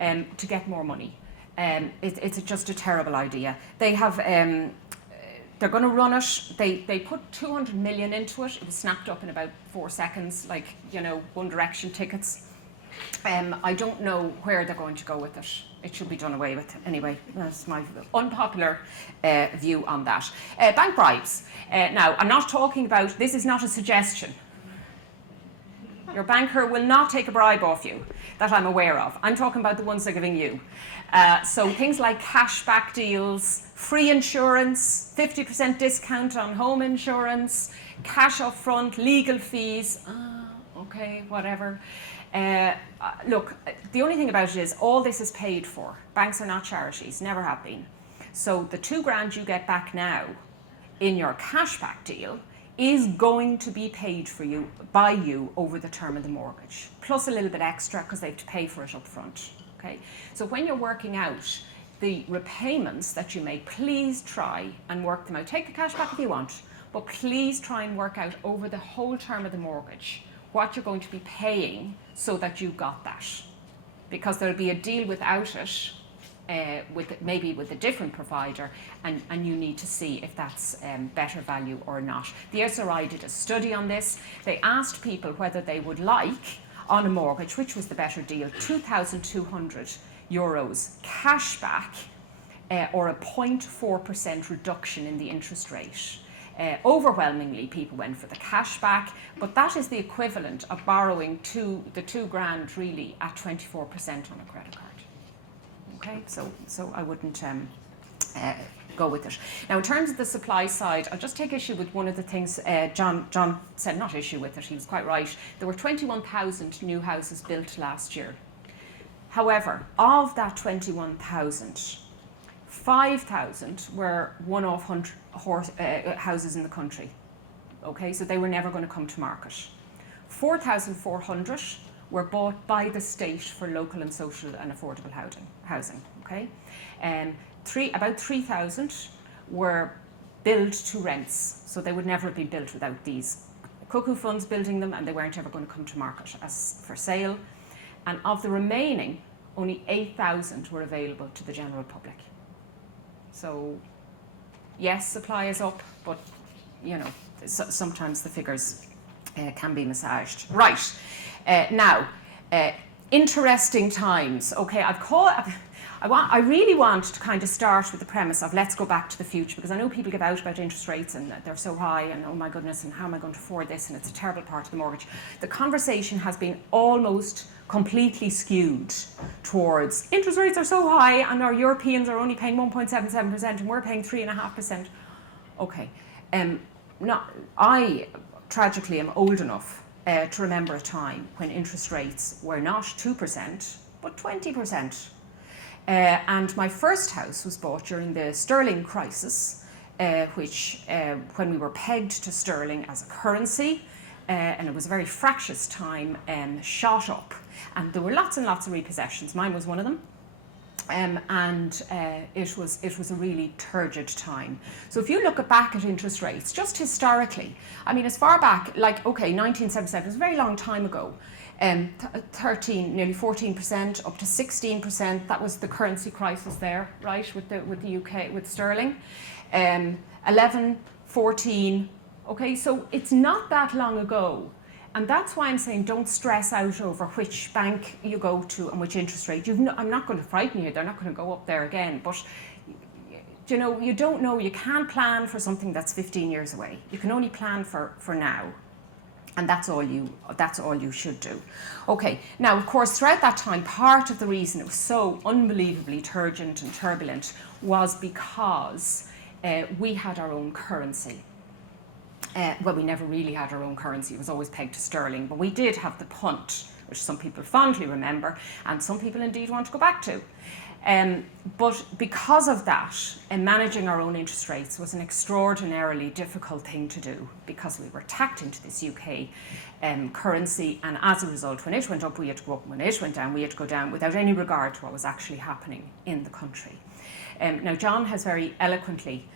To get more money. It's just a terrible idea. They have, they're going to run it. They put 200 million into it. It was snapped up in about 4 seconds, like, One Direction tickets. I don't know where they're going to go with it. It should be done away with. Anyway, that's my unpopular view on that. Bank bribes. Now, I'm not talking about, this is not a suggestion. Your banker will not take a bribe off you, that I'm aware of. I'm talking about the ones they're giving you. So things like cashback deals, free insurance, 50% discount on home insurance, cash up front, legal fees, okay, whatever. Look, the only thing about it is all this is paid for. Banks are not charities, never have been. So the 2 grand you get back now in your cashback deal is going to be paid for you by you over the term of the mortgage, plus a little bit extra because they have to pay for it up front. Okay? So when you're working out the repayments that you make, please try and work them out. Take the cash back if you want, but please try and work out over the whole term of the mortgage what you're going to be paying so that you got that. Because there'll be a deal without it, maybe with a different provider, and you need to see if that's better value or not. The SRI did a study on this. They asked people whether they would like, on a mortgage, which was the better deal, €2,200 cash back, or a 0.4% reduction in the interest rate. Overwhelmingly, people went for the cash back, but that is the equivalent of borrowing the 2 grand really at 24% on a credit card. Okay, so I wouldn't go with it. Now, in terms of the supply side, I'll just take issue with one of the things John said, not issue with it, he was quite right. There were 21,000 new houses built last year. However, of that 21,000, 5,000 were one-off houses in the country. Okay, so they were never going to come to market. 4,400 were bought by the state for local and social and affordable housing. Okay, about 3,000 were billed to rents, so they would never have been built without these cuckoo funds building them, and they weren't ever going to come to market as for sale. And of the remaining, only 8,000 were available to the general public. So, yes, supply is up, but you know, sometimes the figures can be massaged. Right, now, interesting times. Okay, I really want to kind of start with the premise of let's go back to the future, because I know people give out about interest rates and they're so high and oh my goodness, and how am I going to afford this, and it's a terrible part of the mortgage. The conversation has been almost completely skewed towards interest rates are so high and our Europeans are only paying 1.77% and we're paying 3.5%. Okay, I tragically am old enough to remember a time when interest rates were not 2% but 20%. And my first house was bought during the sterling crisis, which when we were pegged to sterling as a currency, and it was a very fractious time, shot up. And there were lots and lots of repossessions. Mine was one of them. It was a really turgid time. So if you look back at interest rates, just historically, I mean, as far back, like, okay, 1977 was a very long time ago. 13, nearly 14%, up to 16%. That was the currency crisis there, right, with the UK, with sterling. 11, 14. Okay, so it's not that long ago. And that's why I'm saying don't stress out over which bank you go to and which interest rate. I'm not going to frighten you. They're not going to go up there again. But, you know, you don't know. You can't plan for something that's 15 years away. You can only plan for now. And that's all you should do. Okay, now of course throughout that time, part of the reason it was so unbelievably turgid and turbulent was because we had our own currency. Well, we never really had our own currency, it was always pegged to sterling, but we did have the punt, which some people fondly remember, and some people indeed want to go back to. But because of that, managing our own interest rates was an extraordinarily difficult thing to do, because we were tacked into this UK currency, and as a result, when it went up, we had to go up, and when it went down, we had to go down, without any regard to what was actually happening in the country. Now, John has very eloquently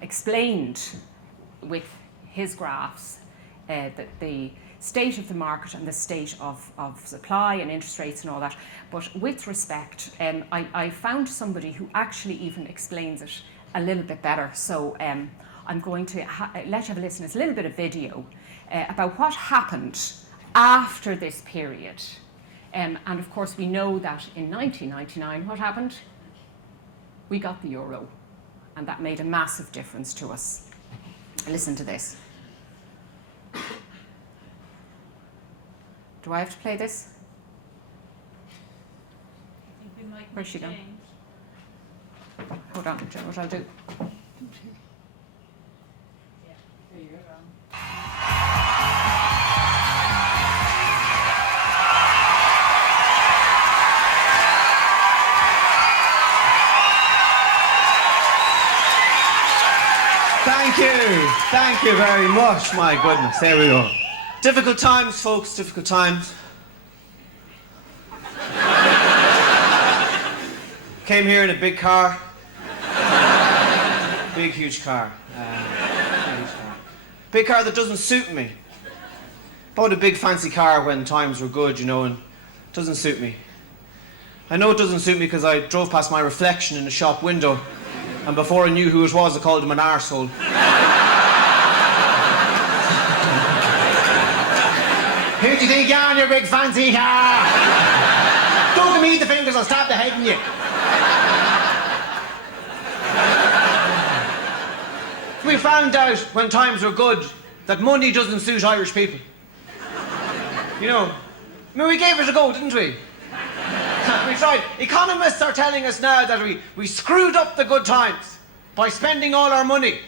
explained with his graphs that the state of the market and the state of supply and interest rates and all that. But with respect, I found somebody who actually even explains it a little bit better. So I'm going to let you have a listen. It's a little bit of video about what happened after this period. And of course, we know that in 1999, what happened? We got the euro. And that made a massive difference to us. Listen to this. Do I have to play this? I think we might Where's she gone? change. Hold on, do you know what I'll do? Yeah, there you go. Thank you very much. My goodness, there we go. Difficult times, folks, difficult times. Came here in a big car. Big, huge car. Big car that doesn't suit me. Bought a big fancy car when times were good, you know, and it doesn't suit me. I know it doesn't suit me because I drove past my reflection in the shop window, and before I knew who it was, I called him an arsehole. Who do you think you are in your big fancy car? Don't give me the fingers, I'll stab the head in you. We found out when times were good that money doesn't suit Irish people. You know, I mean, we gave it a go, didn't we? We tried. Economists are telling us now that we screwed up the good times. by spending all our money.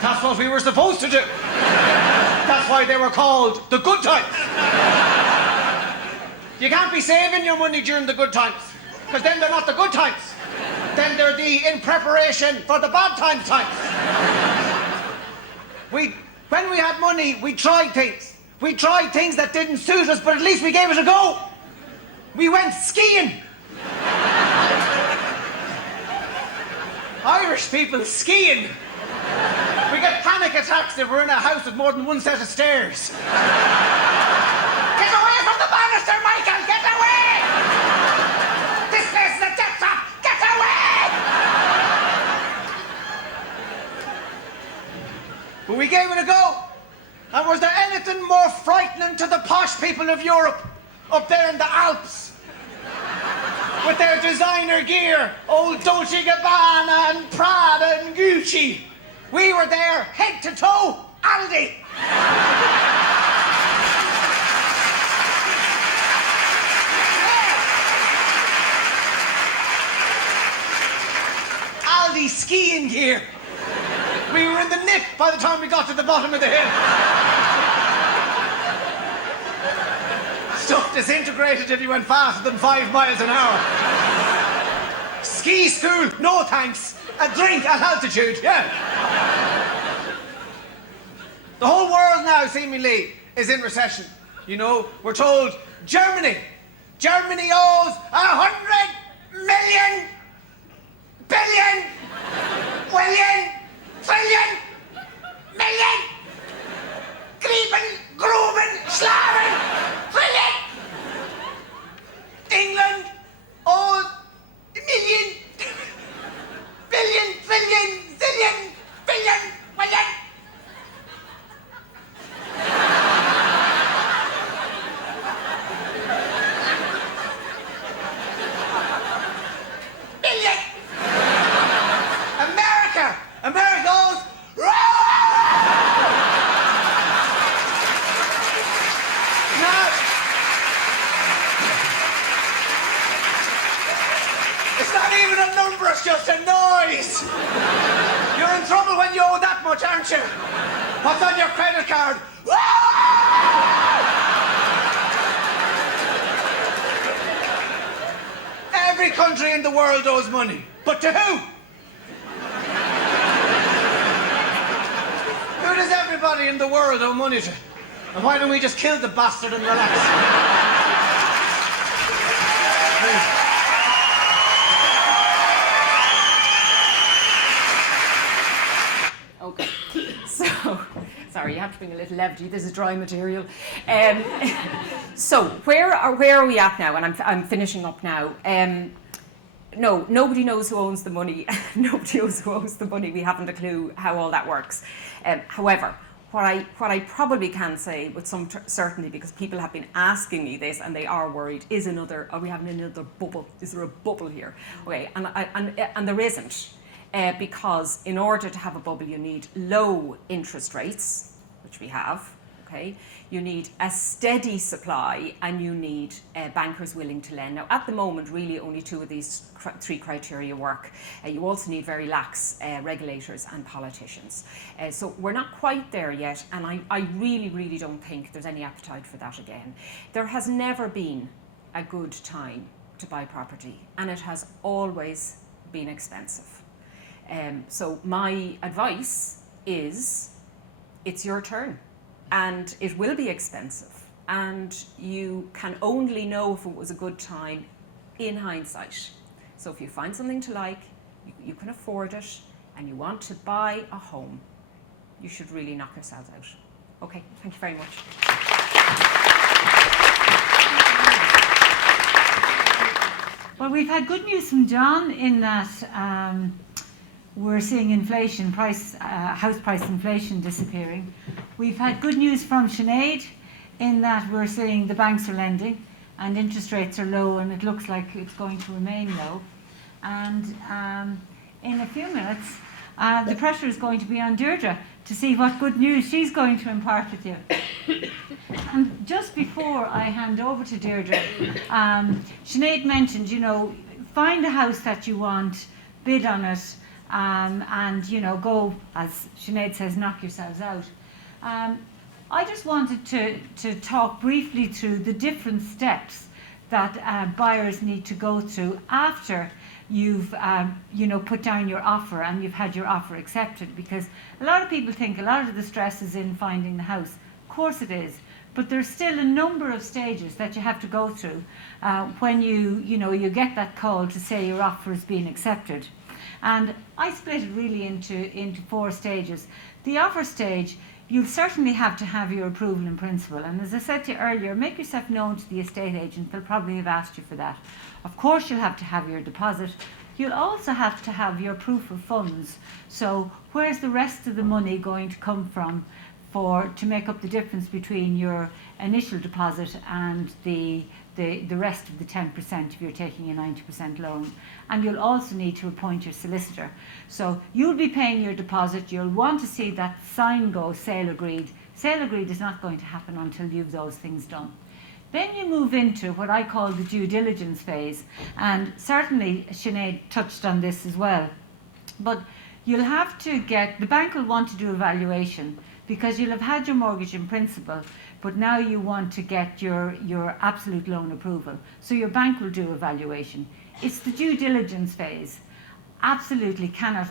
That's what we were supposed to do. That's why they were called the good times. You can't be saving your money during the good times, because then they're not the good times. Then they're the in preparation for the bad times. When we had money, we tried things. We tried things that didn't suit us, but at least we gave it a go. We went skiing. Irish people skiing. We get panic attacks if we're in a house with more than one set of stairs. Get away from the banister, Michael! Get away! This place is a death trap! Get away! But we gave it a go. And was there anything more frightening to the posh people of Europe up there in the Alps? With their designer gear, old Dolce & Gabbana and Prada and Gucci. We were there, head to toe, Aldi. Aldi skiing gear. We were in the nip by the time we got to the bottom of the hill. Stuff disintegrated if you went faster than 5 miles an hour. Ski school, no thanks. A drink at altitude, yeah. The whole world now, seemingly, is in recession. You know, we're told Germany owes 100 million, billion, willion, trillion, million, Grieben, Gruben, Schlaven, trillion. England owes a million, billion, trillion, zillion, billion, billion. Billion. America owes. Now, it's not even a number, it's just a noise. You're in trouble when you owe that much, aren't you? What's on your credit card? Every country in the world owes money. But to who? Who does everybody in the world owe money to? And why don't we just kill the bastard and relax? Okay, so, sorry, you have to bring a little levity, this is dry material. So, where are we at now? And I'm finishing up now. No, nobody knows who owns the money. Nobody knows who owns the money. We haven't a clue how all that works. However, what I probably can say with some certainty, because people have been asking me this and they are worried, are we having another bubble? Is there a bubble here? Okay, and there isn't. Because in order to have a bubble, you need low interest rates, which we have, okay? You need a steady supply, and you need bankers willing to lend. Now, at the moment, really only two of these three criteria work. You also need very lax regulators and politicians. So we're not quite there yet, and I really, really don't think there's any appetite for that again. There has never been a good time to buy property, and it has always been expensive. So my advice is, it's your turn, and it will be expensive, and you can only know if it was a good time in hindsight. So if you find something to like, you can afford it, and you want to buy a home, you should really knock yourselves out. Okay, thank you very much. Well, we've had good news from John in that we're seeing inflation, house price inflation disappearing. We've had good news from Sinead in that we're seeing the banks are lending and interest rates are low, and it looks like it's going to remain low. And in a few minutes, the pressure is going to be on Deirdre to see what good news she's going to impart with you. And just before I hand over to Deirdre, Sinead mentioned, find a house that you want, bid on it, and go, as Sinead says, knock yourselves out. I just wanted to talk briefly through the different steps that buyers need to go through after you've put down your offer and you've had your offer accepted, because a lot of people think a lot of the stress is in finding the house. Of course it is, but there's still a number of stages that you have to go through when you get that call to say your offer has been accepted. And I split it really into 4 stages. The offer stage, you'll certainly have to have your approval in principle. And as I said to you earlier, make yourself known to the estate agent. They'll probably have asked you for that. Of course, you'll have to have your deposit. You'll also have to have your proof of funds. So where's the rest of the money going to come from to make up the difference between your initial deposit and the rest of the 10% if you're taking a 90% loan. And you'll also need to appoint your solicitor. So you'll be paying your deposit. You'll want to see that sign go, sale agreed. Sale agreed is not going to happen until you've those things done. Then you move into what I call the due diligence phase. And certainly Sinead touched on this as well. But you'll have to the bank will want to do a valuation, because you'll have had your mortgage in principle, but now you want to get your absolute loan approval. So your bank will do a valuation. It's the due diligence phase. Absolutely cannot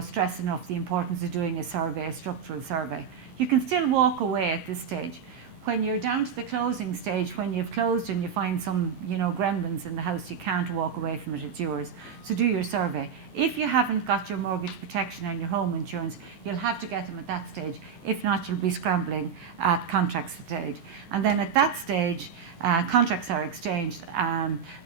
stress enough the importance of doing a survey, a structural survey. You can still walk away at this stage. When you're down to the closing stage, when you've closed and you find some gremlins in the house, you can't walk away from it, it's yours. So do your survey. If you haven't got your mortgage protection and your home insurance, you'll have to get them at that stage. If not, you'll be scrambling at contracts stage. And then at that stage, contracts are exchanged.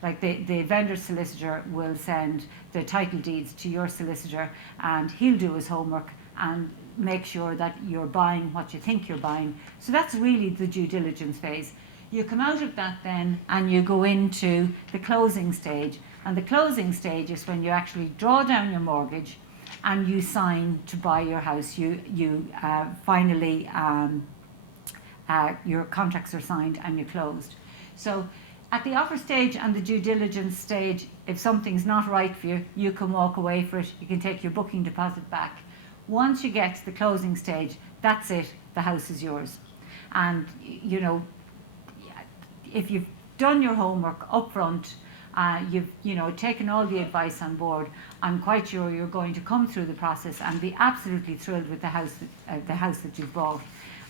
Like the vendor solicitor will send the title deeds to your solicitor, and he'll do his homework and make sure that you're buying what you think you're buying. So that's really the due diligence phase. You come out of that then and you go into the closing stage. And the closing stage is when you actually draw down your mortgage and you sign to buy your house. Finally, your contracts are signed and you're closed. So at the offer stage and the due diligence stage, if something's not right for you, you can walk away for it. You can take your booking deposit back. Once you get to the closing stage, that's it, the house is yours. And, if you've done your homework up front, you've, taken all the advice on board, I'm quite sure you're going to come through the process and be absolutely thrilled with the house that you've bought.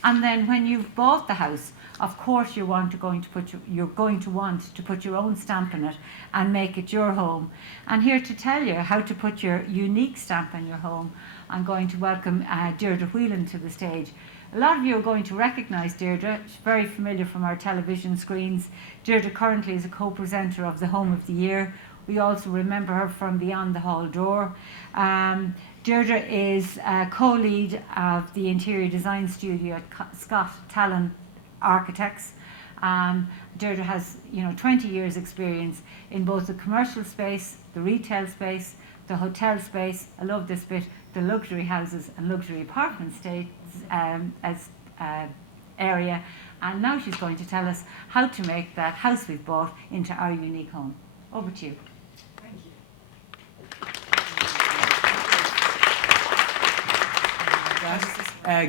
And then when you've bought the house, of course you're going to want to put your own stamp on it and make it your home. And here to tell you how to put your unique stamp on your home, I'm going to welcome Deirdre Whelan to the stage. A lot of you are going to recognise Deirdre. She's very familiar from our television screens. Deirdre currently is a co-presenter of the Home of the Year. We also remember her from Beyond the Hall Door. Deirdre is co-lead of the interior design studio at Scott Talon Architects. Deirdre has 20 years experience in both the commercial space, the retail space, the hotel space, I love this bit, the luxury houses and luxury apartment area. And now she's going to tell us how to make that house we've bought into our unique home. Over to you.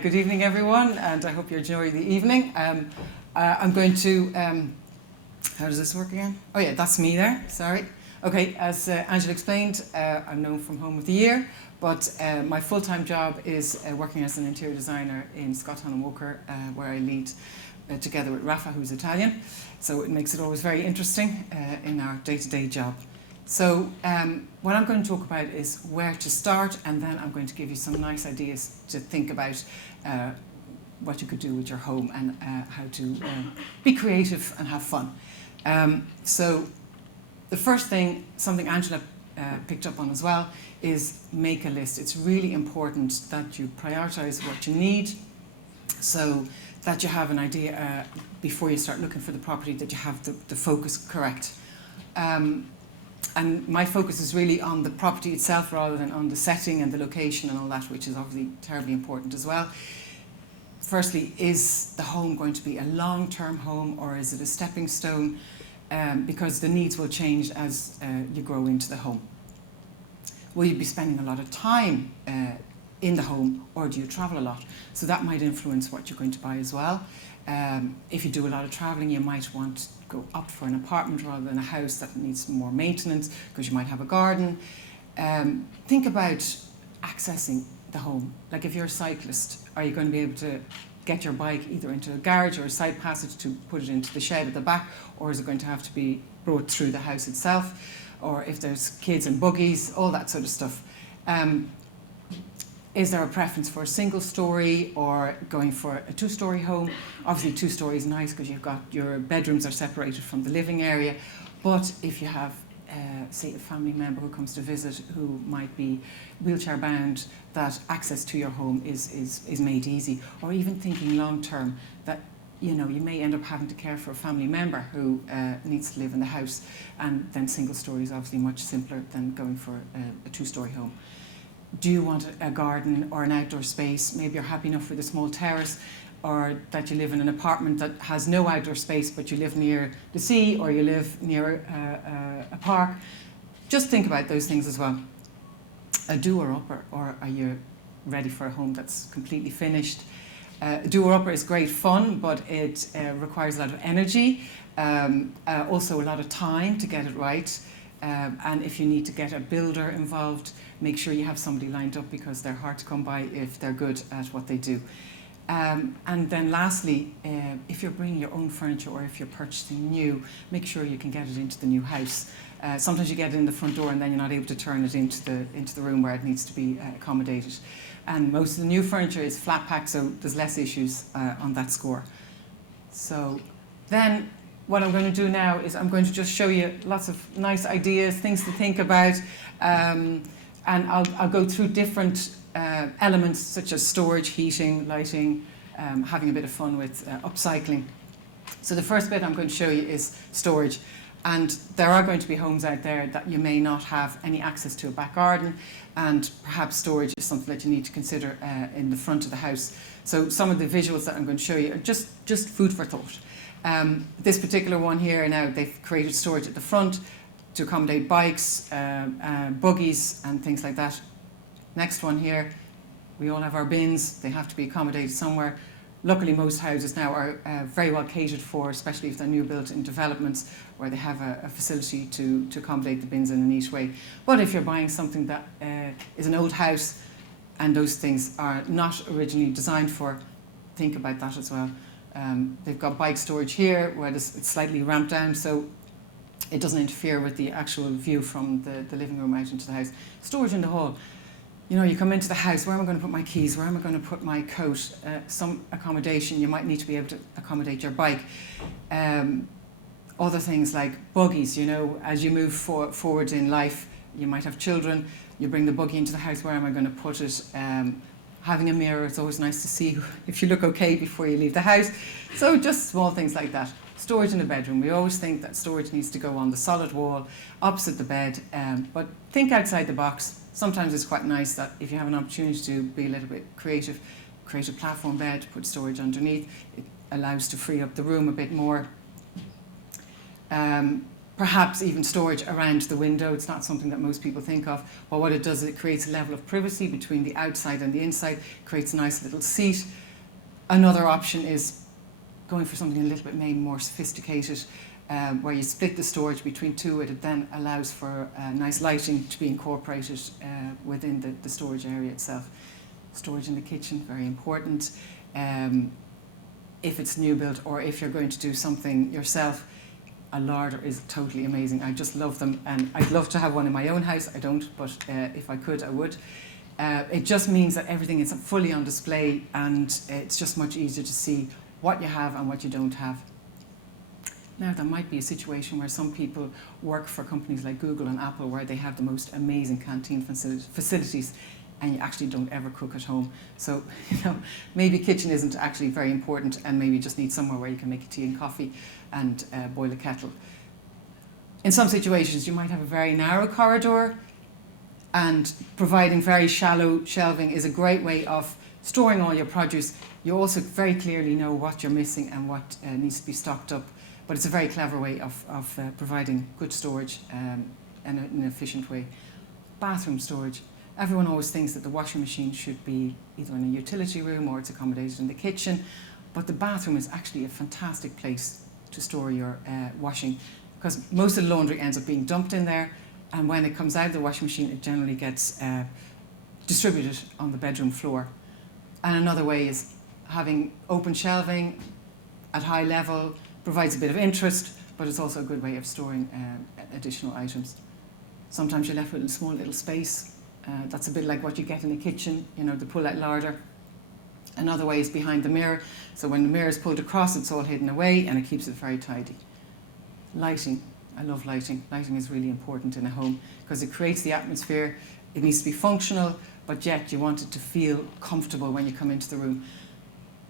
Good evening, everyone, and I hope you enjoy the evening. I'm going to, how does this work again? Oh yeah, that's me there, sorry. Okay, as Angela explained, I'm known from Home of the Year, but my full-time job is working as an interior designer in Scott Talon Walker, where I lead together with Rafa, who's Italian. So it makes it always very interesting in our day-to-day job. So what I'm going to talk about is where to start, and then I'm going to give you some nice ideas to think about what you could do with your home and how to be creative and have fun. So the first thing, something Angela picked up on as well, is make a list. It's really important that you prioritise what you need, so that you have an idea before you start looking for the property, that you have the focus correct. And my focus is really on the property itself rather than on the setting and the location and all that, which is obviously terribly important as well. Firstly, is the home going to be a long-term home, or is it a stepping stone? because the needs will change as you grow into the home. Will you be spending a lot of time in the home, or do you travel a lot? So that might influence what you're going to buy as well. If you do a lot of travelling, you might want to go opt for an apartment rather than a house that needs more maintenance, because you might have a garden. Think about accessing the home. Like if you're a cyclist, are you going to be able to get your bike either into a garage or a side passage to put it into the shed at the back, or is it going to have to be brought through the house itself? Or if there's kids and buggies, all that sort of stuff. Is there a preference for a single story or going for a 2-story home? Obviously 2-story is nice because you've got your bedrooms are separated from the living area. But if you have, say, a family member who comes to visit who might be wheelchair bound, that access to your home is made easy. Or even thinking long term that you may end up having to care for a family member who needs to live in the house, and then single story is obviously much simpler than going for a 2-story home. Do you want a garden or an outdoor space? Maybe you're happy enough with a small terrace, or that you live in an apartment that has no outdoor space but you live near the sea, or you live near a park. Just think about those things as well. A doer-upper, or are you ready for a home that's completely finished? A doer-upper is great fun, but it requires a lot of energy, also a lot of time to get it right. And if you need to get a builder involved, make sure you have somebody lined up, because they're hard to come by if they're good at what they do. And then lastly, if you're bringing your own furniture or if you're purchasing new, make sure you can get it into the new house. Sometimes you get it in the front door and then you're not able to turn it into the room where it needs to be accommodated. And most of the new furniture is flat pack, so there's less issues on that score. So then what I'm going to do now is I'm going to just show you lots of nice ideas, things to think about, and I'll go through different elements such as storage, heating, lighting, having a bit of fun with upcycling. So the first bit I'm going to show you is storage. And there are going to be homes out there that you may not have any access to a back garden, and perhaps storage is something that you need to consider in the front of the house. So some of the visuals that I'm going to show you are just food for thought. This particular one here now, they've created storage at the front to accommodate bikes, buggies and things like that. Next one here, we all have our bins, they have to be accommodated somewhere. Luckily most houses now are very well catered for, especially if they're new built in developments where they have a facility to accommodate the bins in a neat way. But if you're buying something that is an old house and those things are not originally designed for, think about that as well. They've got bike storage here where it's slightly ramped down so it doesn't interfere with the actual view from the living room out into the house. Storage in the hall. You come into the house, where am I going to put my keys? Where am I going to put my coat? Some accommodation, you might need to be able to accommodate your bike. Other things like buggies, as you move forward in life, you might have children, you bring the buggy into the house, where am I going to put it? Having a mirror, it's always nice to see if you look okay before you leave the house. So just small things like that. Storage in the bedroom. We always think that storage needs to go on the solid wall, opposite the bed, but think outside the box. Sometimes it's quite nice that if you have an opportunity to be a little bit creative, create a platform bed, put storage underneath. It allows to free up the room a bit more. Perhaps even storage around the window. It's not something that most people think of, but what it does is it creates a level of privacy between the outside and the inside, creates a nice little seat. Another option is going for something a little bit maybe more sophisticated, where you split the storage between two. It then allows for nice lighting to be incorporated within the storage area itself. Storage in the kitchen, very important. If it's new built or if you're going to do something yourself, a larder is totally amazing. I just love them, and I'd love to have one in my own house. I don't, but if I could, I would. It just means that everything is fully on display, and it's just much easier to see what you have and what you don't have. Now, there might be a situation where some people work for companies like Google and Apple where they have the most amazing canteen facilities, and you actually don't ever cook at home. So, maybe kitchen isn't actually very important, and maybe you just need somewhere where you can make a tea and coffee and boil a kettle. In some situations, you might have a very narrow corridor, and providing very shallow shelving is a great way of storing all your produce. You also very clearly know what you're missing and what needs to be stocked up but it's a very clever way of providing good storage in an efficient way. Bathroom storage. Everyone always thinks that the washing machine should be either in a utility room or it's accommodated in the kitchen, but the bathroom is actually a fantastic place to store your washing, because most of the laundry ends up being dumped in there, and when it comes out of the washing machine it generally gets distributed on the bedroom floor. And another way is having open shelving at high level provides a bit of interest, but it's also a good way of storing additional items. Sometimes you're left with a small little space. That's a bit like what you get in a kitchen, you know, the pull-out larder. Another way is behind the mirror. So when the mirror is pulled across, it's all hidden away and it keeps it very tidy. Lighting. I love lighting. Lighting is really important in a home because it creates the atmosphere. It needs to be functional, but yet you want it to feel comfortable when you come into the room.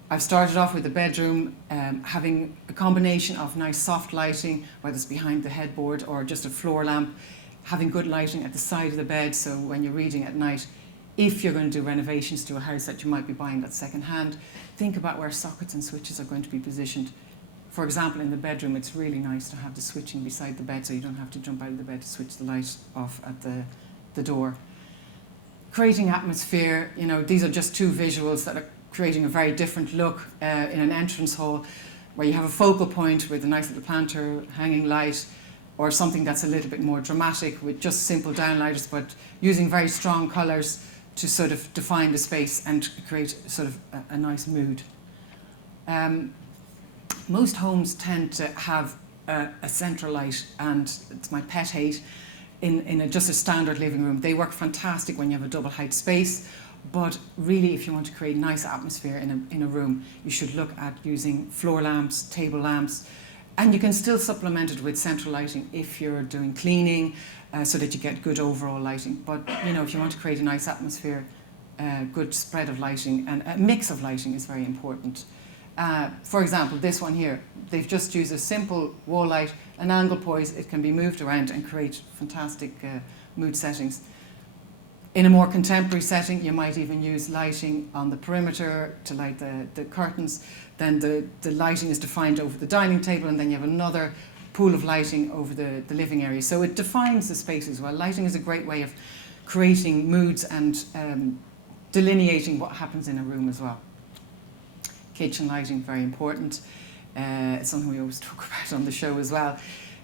I've started off with the bedroom, having a combination of nice soft lighting, whether it's behind the headboard or just a floor lamp, having good lighting at the side of the bed, so when you're reading at night, if you're going to do renovations to a house that you might be buying that's second hand, think about where sockets and switches are going to be positioned. For example, in the bedroom, it's really nice to have the switching beside the bed so you don't have to jump out of the bed to switch the light off at the door. Creating atmosphere, you know, these are just two visuals that are creating a very different look in an entrance hall where you have a focal point with a nice little planter, hanging light, or something that's a little bit more dramatic with just simple downlighters, but using very strong colours to sort of define the space and create sort of a nice mood. Most homes tend to have a central light, and it's my pet hate, in just a standard living room. They work fantastic when you have a double height space, but really if you want to create nice atmosphere in a room, you should look at using floor lamps, table lamps, and you can still supplement it with central lighting if you're doing cleaning, so that you get good overall lighting. But you know, if you want to create a nice atmosphere, good spread of lighting and a mix of lighting is very important. For example, this one here, they've just used a simple wall light, an angle poise. It can be moved around and create fantastic mood settings. In a more contemporary setting, you might even use lighting on the perimeter to light the curtains. Then the lighting is defined over the dining table, and then you have another pool of lighting over the living area. So it defines the space as well. Lighting is a great way of creating moods and delineating what happens in a room as well. Kitchen lighting, very important. It's something we always talk about on the show as well.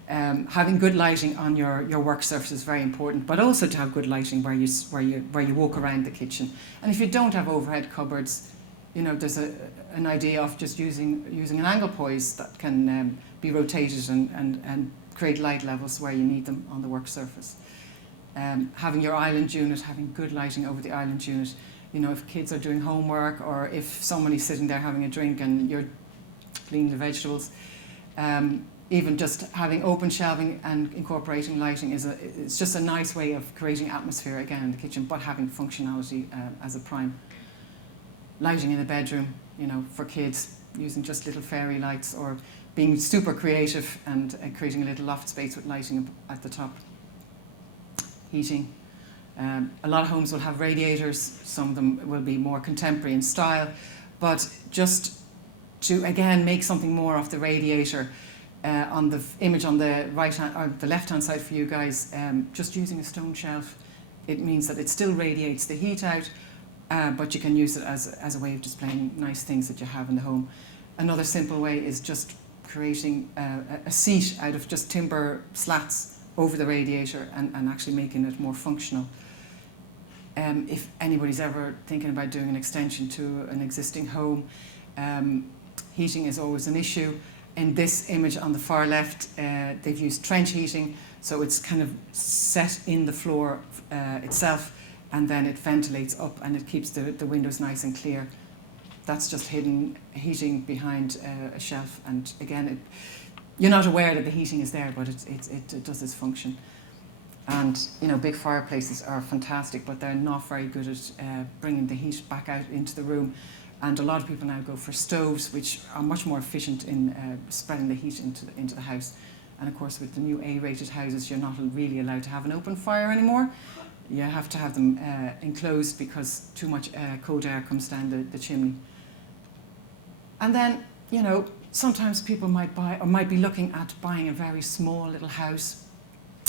Having good lighting on your work surface is very important, but also to have good lighting where you walk around the kitchen. And if you don't have overhead cupboards, you know, there's an idea of just using an angle poise that can be rotated and create light levels where you need them on the work surface. Having your island unit, having good lighting over the island unit. You know, if kids are doing homework or if somebody's sitting there having a drink and you're cleaning the vegetables, even just having open shelving and incorporating lighting it's just a nice way of creating atmosphere again in the kitchen, but having functionality as a prime. Lighting in a bedroom, you know, for kids, using just little fairy lights or being super creative and creating a little loft space with lighting at the top. Heating. A lot of homes will have radiators, some of them will be more contemporary in style, but just to again make something more of the radiator, on the image on the right hand or the left hand side for you guys, just using a stone shelf, it means that it still radiates the heat out, but you can use it as a way of displaying nice things that you have in the home. Another simple way is just creating a seat out of just timber slats over the radiator and actually making it more functional. If anybody's ever thinking about doing an extension to an existing home, heating is always an issue. In this image on the far left, they've used trench heating, so it's kind of set in the floor itself, and then it ventilates up and it keeps the windows nice and clear. That's just hidden heating behind a shelf, and again, you're not aware that the heating is there, but it does this function. And you know, big fireplaces are fantastic, but they're not very good at bringing the heat back out into the room. And a lot of people now go for stoves, which are much more efficient in spreading the heat into the house. And of course, with the new A-rated houses, you're not really allowed to have an open fire anymore. You have to have them enclosed because too much cold air comes down the chimney. And then, you know, sometimes people might buy or might be looking at buying a very small little house,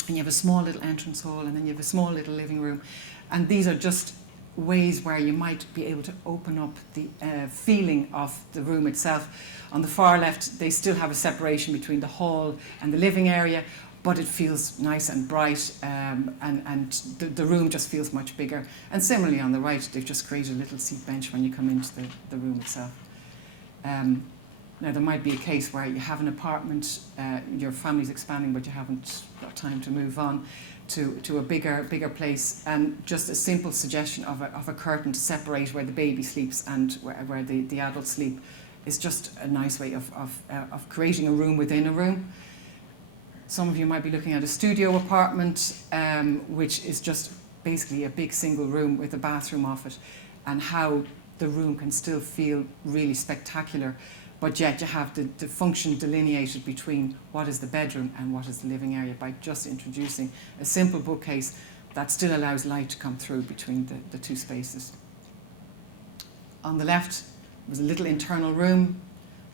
and you have a small little entrance hall, and then you have a small little living room, and these are just ways where you might be able to open up the feeling of the room itself. On the far left, they still have a separation between the hall and the living area, but it feels nice and bright, and the room just feels much bigger. And similarly on the right, they've just created a little seat bench when you come into the room itself. Now, there might be a case where you have an apartment, your family's expanding, but you haven't got time to move on to a bigger place, and just a simple suggestion of a curtain to separate where the baby sleeps and where the adults sleep is just a nice way of creating a room within a room. Some of you might be looking at a studio apartment, which is just basically a big single room with a bathroom off it, and how the room can still feel really spectacular, but yet you have the function delineated between what is the bedroom and what is the living area by just introducing a simple bookcase that still allows light to come through between the two spaces. On the left was a little internal room.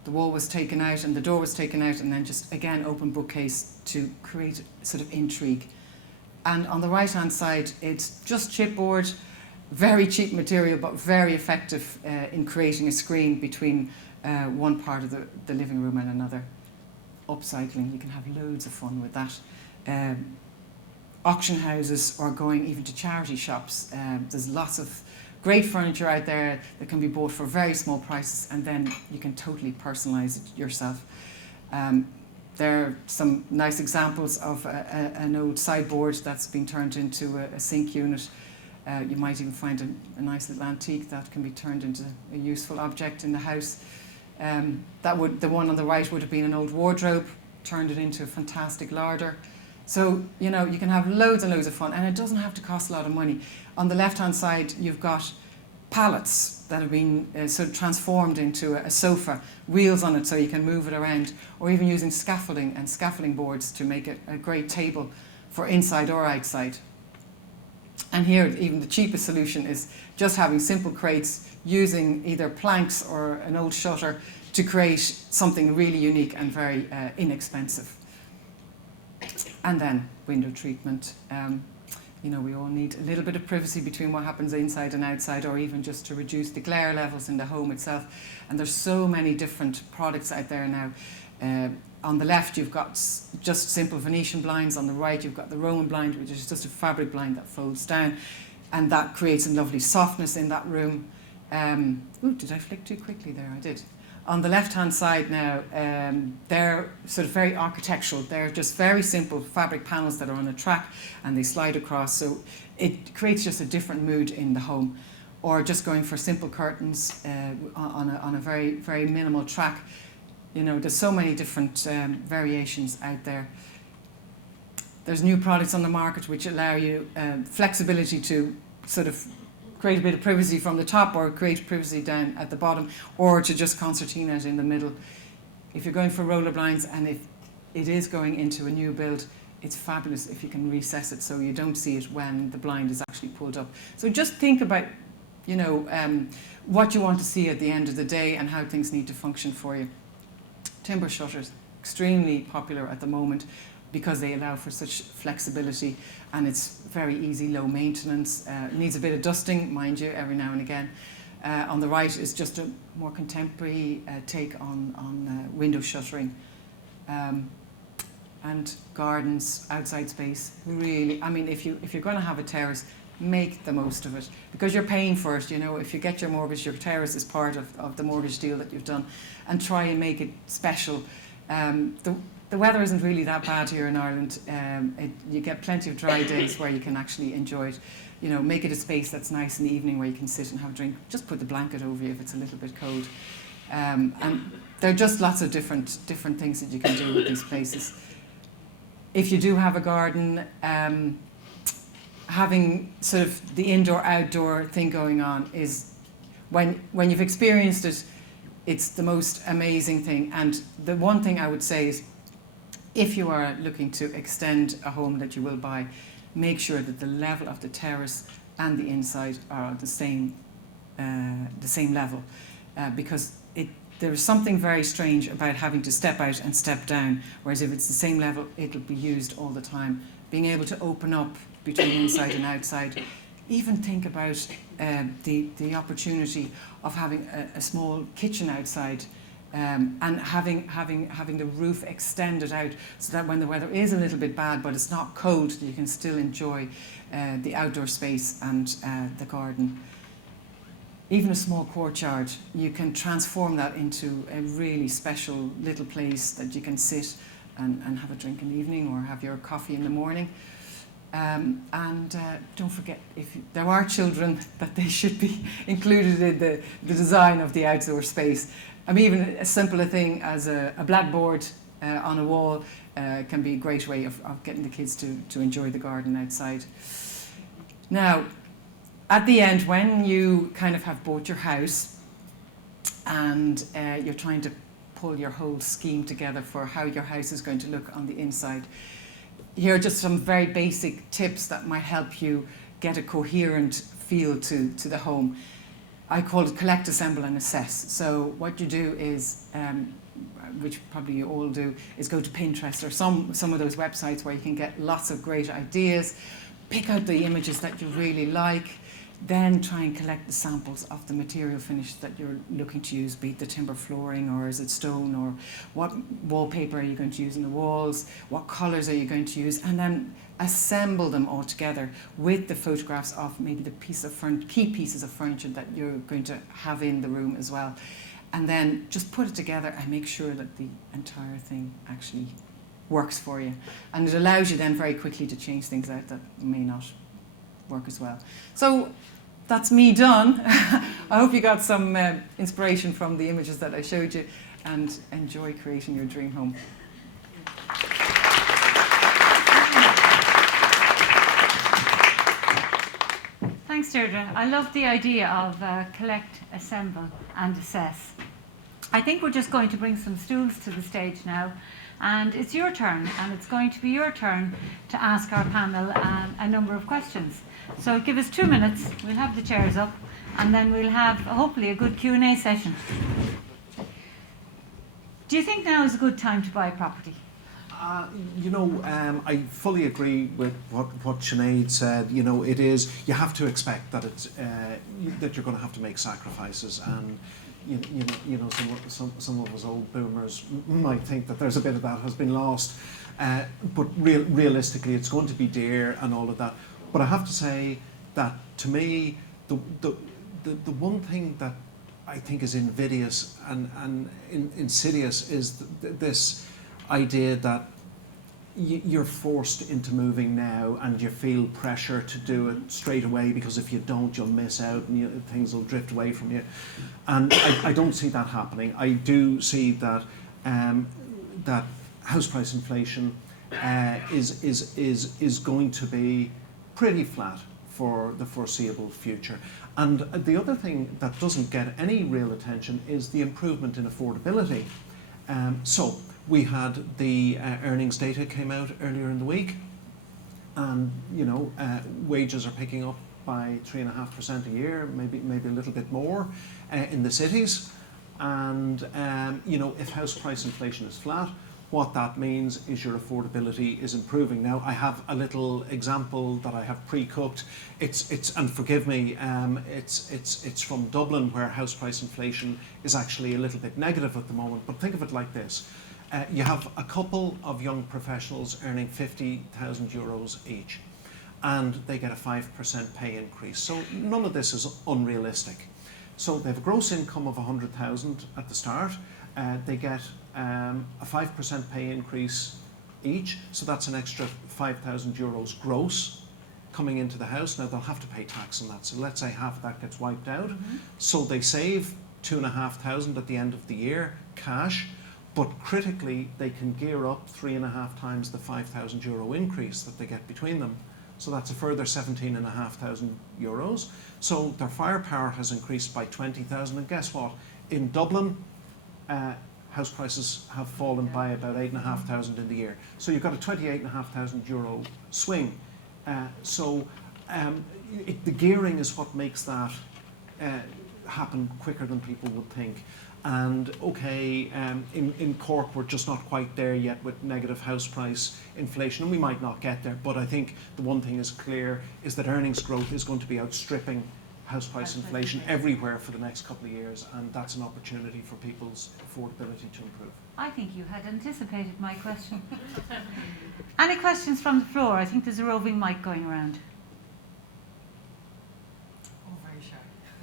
The wall was taken out and the door was taken out, and then just again open bookcase to create sort of intrigue. And on the right hand side, it's just chipboard, very cheap material but very effective in creating a screen between one part of the living room and another. Upcycling, you can have loads of fun with that. Auction houses, or going even to charity shops. There's lots of great furniture out there that can be bought for very small prices, and then you can totally personalise it yourself. There are some nice examples of an old sideboard that's been turned into a sink unit. You might even find a nice little antique that can be turned into a useful object in the house. The one on the right would have been an old wardrobe, turned it into a fantastic larder. So, you know, you can have loads and loads of fun, and it doesn't have to cost a lot of money. On the left-hand side, you've got pallets that have been sort of transformed into a sofa, wheels on it so you can move it around, or even using scaffolding and scaffolding boards to make it a great table for inside or outside. And here, even the cheapest solution is just having simple crates, using either planks or an old shutter to create something really unique and very inexpensive. And then window treatment. You know, we all need a little bit of privacy between what happens inside and outside, or even just to reduce the glare levels in the home itself. And there's so many different products out there now. On the left, you've got just simple Venetian blinds. On the right, you've got the Roman blind, which is just a fabric blind that folds down, and that creates a lovely softness in that room. Did I flick too quickly there? I did. On the left-hand side now, they're sort of very architectural. They're just very simple fabric panels that are on a track, and they slide across. So it creates just a different mood in the home. Or just going for simple curtains on a very, very minimal track. You know, there's so many different variations out there. There's new products on the market which allow you flexibility to sort of create a bit of privacy from the top, or create privacy down at the bottom, or to just concertina it in the middle. If you're going for roller blinds, and if it is going into a new build, it's fabulous if you can recess it so you don't see it when the blind is actually pulled up. So just think about, you know, what you want to see at the end of the day and how things need to function for you. Timber shutters, extremely popular at the moment because they allow for such flexibility, and it's very easy, low maintenance. Needs a bit of dusting, mind you, every now and again. On the right is just a more contemporary take on window shuttering. And gardens, outside space, really, I mean, if you're going to have a terrace, make the most of it, because you're paying for it. You know, if you get your mortgage, your terrace is part of the mortgage deal that you've done, and try and make it special. The weather isn't really that bad here in Ireland. You get plenty of dry days where you can actually enjoy it. You know, make it a space that's nice in the evening where you can sit and have a drink. Just put the blanket over you if it's a little bit cold. And there are just lots of different things that you can do with these places. If you do have a garden, having sort of the indoor-outdoor thing going on is, when you've experienced it, it's the most amazing thing. And the one thing I would say is, if you are looking to extend a home that you will buy, make sure that the level of the terrace and the inside are the same level, because there's something very strange about having to step out and step down, whereas if it's the same level, it'll be used all the time. Being able to open up between inside and outside. Even think about the opportunity of having a small kitchen outside, and having the roof extended out so that when the weather is a little bit bad but it's not cold, you can still enjoy the outdoor space and the garden. Even a small courtyard, you can transform that into a really special little place that you can sit and have a drink in the evening or have your coffee in the morning. Don't forget, if there are children, that they should be included in the design of the outdoor space. I mean, even as simple a thing as a blackboard on a wall can be a great way of getting the kids to enjoy the garden outside. Now, at the end, when you kind of have bought your house and you're trying to pull your whole scheme together for how your house is going to look on the inside, here are just some very basic tips that might help you get a coherent feel to the home. I call it collect, assemble and assess. So what you do is, which probably you all do, is go to Pinterest or some of those websites where you can get lots of great ideas, pick out the images that you really like, then try and collect the samples of the material finish that you're looking to use, be it the timber flooring or is it stone, or what wallpaper are you going to use in the walls, what colours are you going to use, and then assemble them all together with the photographs of maybe the key pieces of furniture that you're going to have in the room as well. And then just put it together and make sure that the entire thing actually works for you. And it allows you then very quickly to change things out that may not work as well. So that's me done. I hope you got some inspiration from the images that I showed you, and enjoy creating your dream home. Thanks, Deirdre. I love the idea of collect, assemble and assess. I think we're just going to bring some stools to the stage now, and it's your turn, and it's going to be your turn to ask our panel a number of questions. So give us 2 minutes, we'll have the chairs up, and then we'll have hopefully a good Q&A session. Do you think now is a good time to buy property? I fully agree with what Sinead said. You know, it is, you have to expect that it's that you're going to have to make sacrifices, and some of us old boomers might think that there's a bit of that has been lost, but realistically it's going to be dear and all of that. But I have to say that to me the one thing that I think is invidious and insidious is this idea that you're forced into moving now and you feel pressure to do it straight away, because if you don't, you'll miss out and things will drift away from you. And I don't see that happening. I do see that that house price inflation is going to be pretty flat for the foreseeable future. And the other thing that doesn't get any real attention is the improvement in affordability. So we had the earnings data came out earlier in the week, and wages are picking up by 3.5% a year, maybe a little bit more in the cities. And if house price inflation is flat, what that means is your affordability is improving. Now, I have a little example that I have pre-cooked. It's and forgive me, it's from Dublin, where house price inflation is actually a little bit negative at the moment. But think of it like this: you have a couple of young professionals earning €50,000 each, and they get a 5% pay increase. So none of this is unrealistic. So they have a gross income of 100,000 at the start. They get a 5% pay increase each, so that's an extra €5,000 gross coming into the house. Now they'll have to pay tax on that, so let's say half of that gets wiped out. So they save 2,500 at the end of the year cash, but critically they can gear up 3.5 times the €5,000 increase that they get between them. So that's a further €17,500. So their firepower has increased by 20,000, and guess what? In Dublin, house prices have fallen by about 8,500 in the year. So you've got a €28,500 swing. The gearing is what makes that happen quicker than people would think. And okay, in Cork we're just not quite there yet with negative house price inflation, and we might not get there, but I think the one thing is clear is that earnings growth is going to be outstripping house price inflation everywhere for the next couple of years, and that's an opportunity for people's affordability to improve. I think you had anticipated my question. Any questions from the floor? I think there's a roving mic going around. Oh, very shy.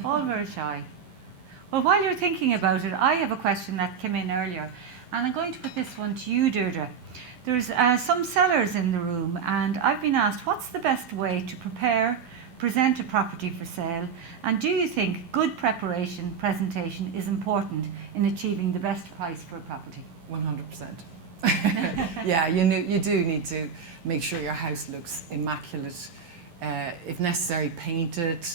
All very shy. Well, while you're thinking about it, I have a question that came in earlier, and I'm going to put this one to you, Deirdre. There's some sellers in the room, and I've been asked, what's the best way to present a property for sale, and do you think good presentation is important in achieving the best price for a property? 100%. Yeah, you do need to make sure your house looks immaculate, if necessary painted.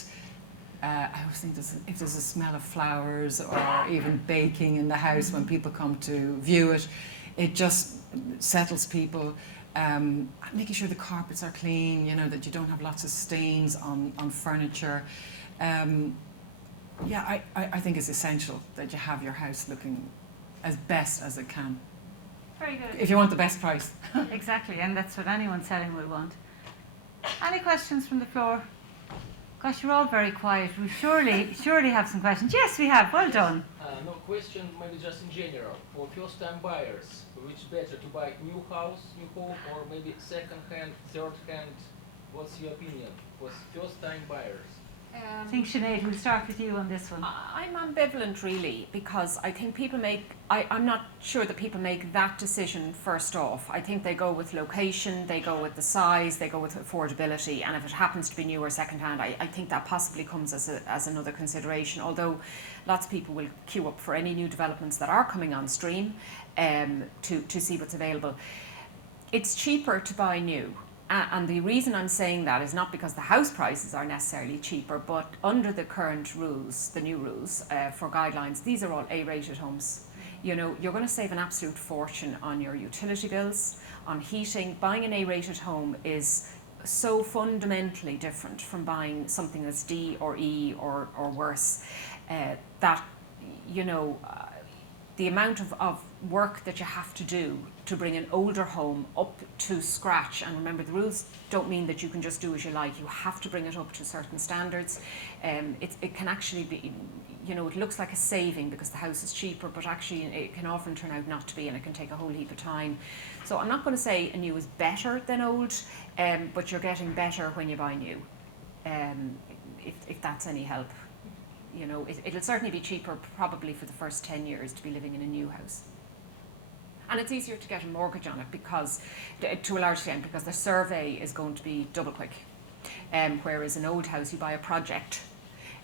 I always think if there's a smell of flowers or even baking in the house when people come to view it, it just settles people. Making sure the carpets are clean, that you don't have lots of stains on furniture. Yeah, I think it's essential that you have your house looking as best as it can. Very good. If you want the best price. Exactly, and that's what anyone selling will want. Any questions from the floor? Gosh, you're all very quiet. We surely have some questions. Yes, we have. Well done. No question, maybe just in general. For first-time buyers, which better to buy new house, new home, or maybe second-hand, third-hand? What's your opinion for first-time buyers? I think Sinead, we'll start with you on this one. I'm ambivalent really, because I think I'm not sure that people make that decision first off. I think they go with location, they go with the size, they go with affordability, and if it happens to be new or second-hand, I think that possibly comes as another consideration, although lots of people will queue up for any new developments that are coming on stream to see what's available. It's cheaper to buy new. And the reason I'm saying that is not because the house prices are necessarily cheaper, but under the current rules, the new rules for guidelines, these are all A-rated homes. You're going to save an absolute fortune on your utility bills, on heating. Buying an A-rated home is so fundamentally different from buying something that's D or E or worse, that, the amount of work that you have to do to bring an older home up to scratch, and remember the rules don't mean that you can just do as you like, you have to bring it up to certain standards. It can actually be, it looks like a saving because the house is cheaper, but actually it can often turn out not to be, and it can take a whole heap of time. So I'm not going to say a new is better than old, but you're getting better when you buy new, if that's any help. It'll certainly be cheaper probably for the first 10 years to be living in a new house. And it's easier to get a mortgage on it because, to a large extent, because the survey is going to be double quick. Whereas an old house, you buy a project.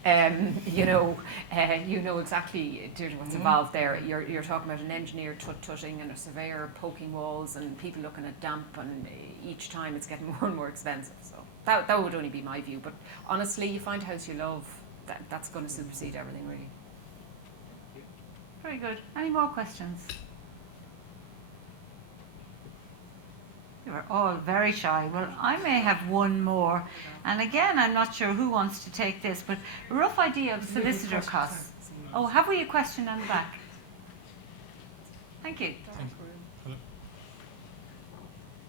You know exactly what's involved there. You're talking about an engineer tut-tutting and a surveyor poking walls and people looking at damp, and each time it's getting more and more expensive. So that would only be my view. But honestly, you find a house you love, that's going to supersede everything, really. Very good. Any more questions? You are all very shy. Well, I may have one more. And again, I'm not sure who wants to take this, but a rough idea of solicitor costs. Oh, have we a question on the back? Thank you.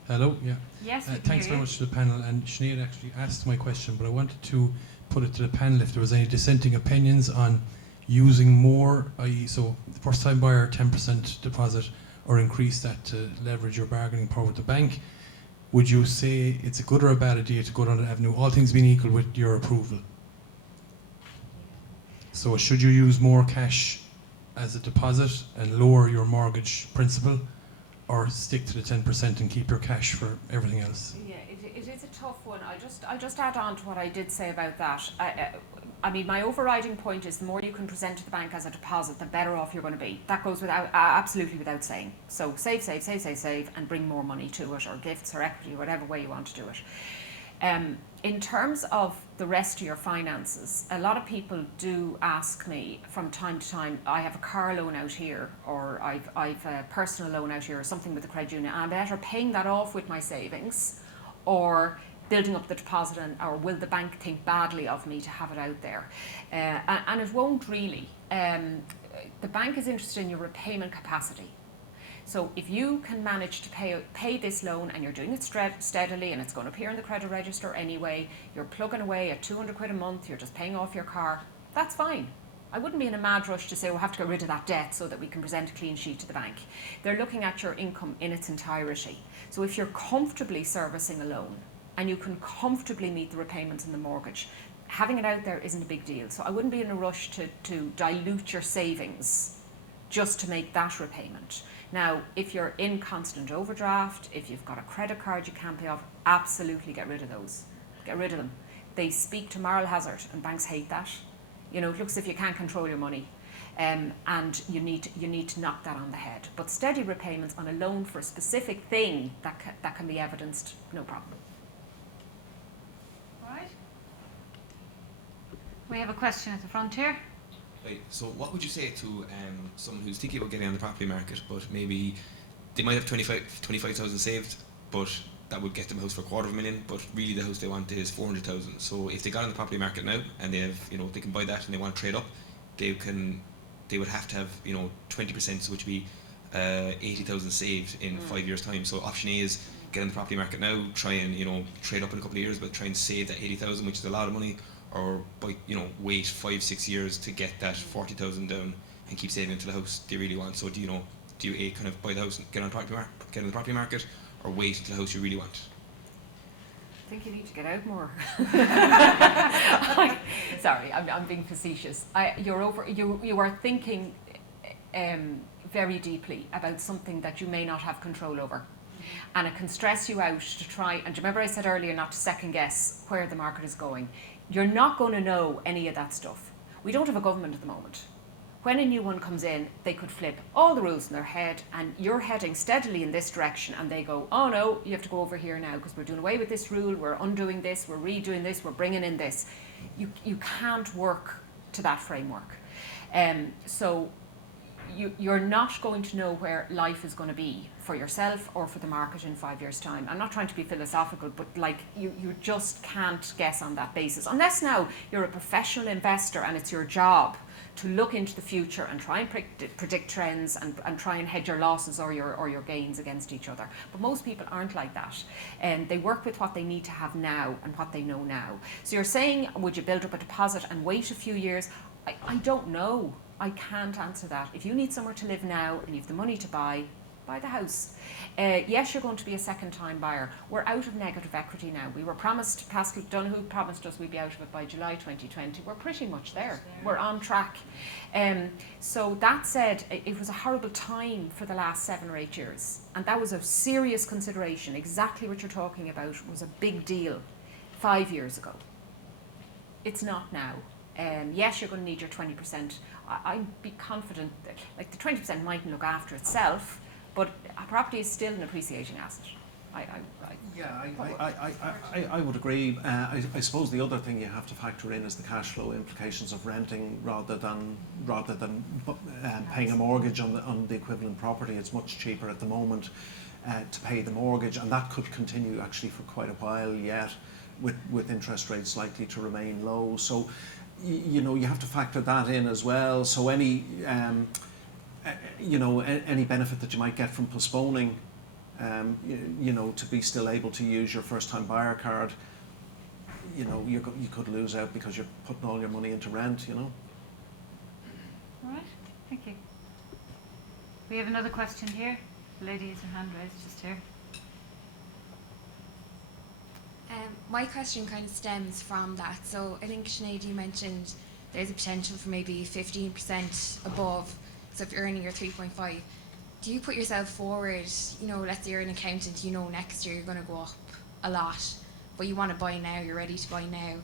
Hello, yeah. Yes, we can thanks hear very you. much to the panel. And Sinead actually asked my question, but I wanted to put it to the panel if there was any dissenting opinions on using more, i.e. so the first time buyer 10% deposit, or increase that to leverage your bargaining power with the bank. Would you say it's a good or a bad idea to go down that avenue, all things being equal with your approval? So should you use more cash as a deposit and lower your mortgage principal, or stick to the 10% and keep your cash for everything else? Yeah, it is a tough one. I'll just add on to what I did say about that. I mean, my overriding point is the more you can present to the bank as a deposit, the better off you're going to be. That goes without absolutely without saying. So save, and bring more money to it, or gifts, or equity, whatever way you want to do it. In terms of the rest of your finances, a lot of people do ask me from time to time, I have a car loan out here, or I've a personal loan out here, or something with the credit union. I'm better paying that off with my savings, or building up the deposit, or will the bank think badly of me to have it out there? And it won't really. the bank is interested in your repayment capacity. So if you can manage to pay this loan and you're doing it steadily and it's going to appear in the credit register anyway, you're plugging away at 200 quid a month, you're just paying off your car, that's fine. I wouldn't be in a mad rush to say we'll have to get rid of that debt so that we can present a clean sheet to the bank. They're looking at your income in its entirety. So if you're comfortably servicing a loan and you can comfortably meet the repayments in the mortgage, having it out there isn't a big deal. So I wouldn't be in a rush to dilute your savings just to make that repayment. Now, if you're in constant overdraft, if you've got a credit card you can't pay off, absolutely get rid of those. Get rid of them. They speak to moral hazard and banks hate that. You know, it looks as if you can't control your money, and you need to knock that on the head. But steady repayments on a loan for a specific thing that can be evidenced, no problem. Right. We have a question at the front here. Right, so what would you say to someone who's thinking about getting on the property market, but maybe they might have 25,000 saved, but that would get them a house for $250,000, but really the house they want is 400,000. So if they got on the property market now and they have, they can buy that and they want to trade up, they would have to have, 20%, so which would be 80,000 saved in 5 years' time. So option A is get on the property market now, try and trade up in a couple of years, but try and save that 80,000, which is a lot of money, or wait 5-6 years to get that 40,000 down and keep saving until the house they really want. So do you A, kind of buy the house and get on the property market, or wait until the house you really want? I think you need to get out more. Sorry, I'm being facetious. You are thinking very deeply about something that you may not have control over. And it can stress you out to try, and do you remember I said earlier not to second guess where the market is going? You're not going to know any of that stuff. We don't have a government at the moment. When a new one comes in, they could flip all the rules in their head, and you're heading steadily in this direction, and they go, oh no, you have to go over here now because we're doing away with this rule, we're undoing this, we're redoing this, we're bringing in this. You can't work to that framework. So you're not going to know where life is going to be for yourself or for the market in 5 years' time. I'm not trying to be philosophical, but you just can't guess on that basis. Unless now you're a professional investor and it's your job to look into the future and try and predict trends and try and hedge your losses or your gains against each other. But most people aren't like that. And they work with what they need to have now and what they know now. So you're saying, would you build up a deposit and wait a few years? I don't know. I can't answer that. If you need somewhere to live now and you have the money to buy the house. Yes, you're going to be a second-time buyer. We're out of negative equity now. We were promised, Pascal Donoghue promised us we'd be out of it by July 2020. We're pretty much there. We're on track. So that said, it was a horrible time for the last 7 or 8 years. And that was a serious consideration. Exactly what you're talking about was a big deal 5 years ago. It's not now. Yes, you're going to need your 20%. I'd be confident that the 20% mightn't look after itself, but a property is still an appreciating asset. I would agree. I suppose the other thing you have to factor in is the cash flow implications of renting rather than paying a mortgage on the equivalent property. It's much cheaper at the moment to pay the mortgage, and that could continue actually for quite a while yet, with interest rates likely to remain low. So you have to factor that in as well. So any any benefit that you might get from postponing, to be still able to use your first-time buyer card, you could lose out because you're putting all your money into rent. All right, thank you. We have another question here. The lady has her hand raised just here. My question kind of stems from that. So I think, Sinead, you mentioned there's a potential for maybe 15% above. So if you're earning your 3.5, do you put yourself forward, let's say you're an accountant, next year you're going to go up a lot, but you want to buy now, you're ready to buy now.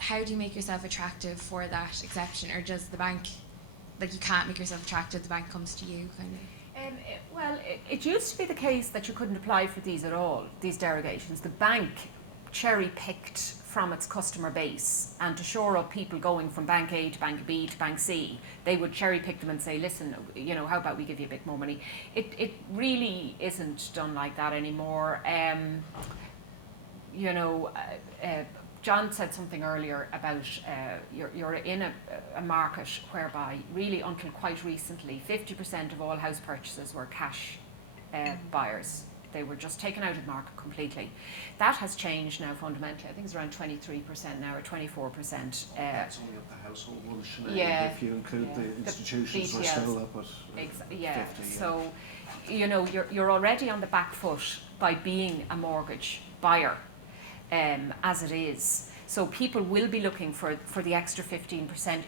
How do you make yourself attractive for that exception? Or does the bank, you can't make yourself attractive, the bank comes to you, kind of? It used to be the case that you couldn't apply for these at all, these derogations. The bank cherry-picked from its customer base, and to shore up people going from bank A to bank B to bank C, they would cherry-pick them and say, listen, how about we give you a bit more money? It really isn't done like that anymore. John said something earlier about you're in a market whereby really until quite recently 50% of all house purchases were cash buyers. They were just taken out of the market completely. That has changed now fundamentally. I think it's around 23% now or 24%. That's only up the household one, Sinead. Yeah, If you include yeah. the The institutions, we're BTLs. still up at 50. Yeah. So, you know, you're already on the back foot by being a mortgage buyer, as it is. So people will be looking for the extra 15%.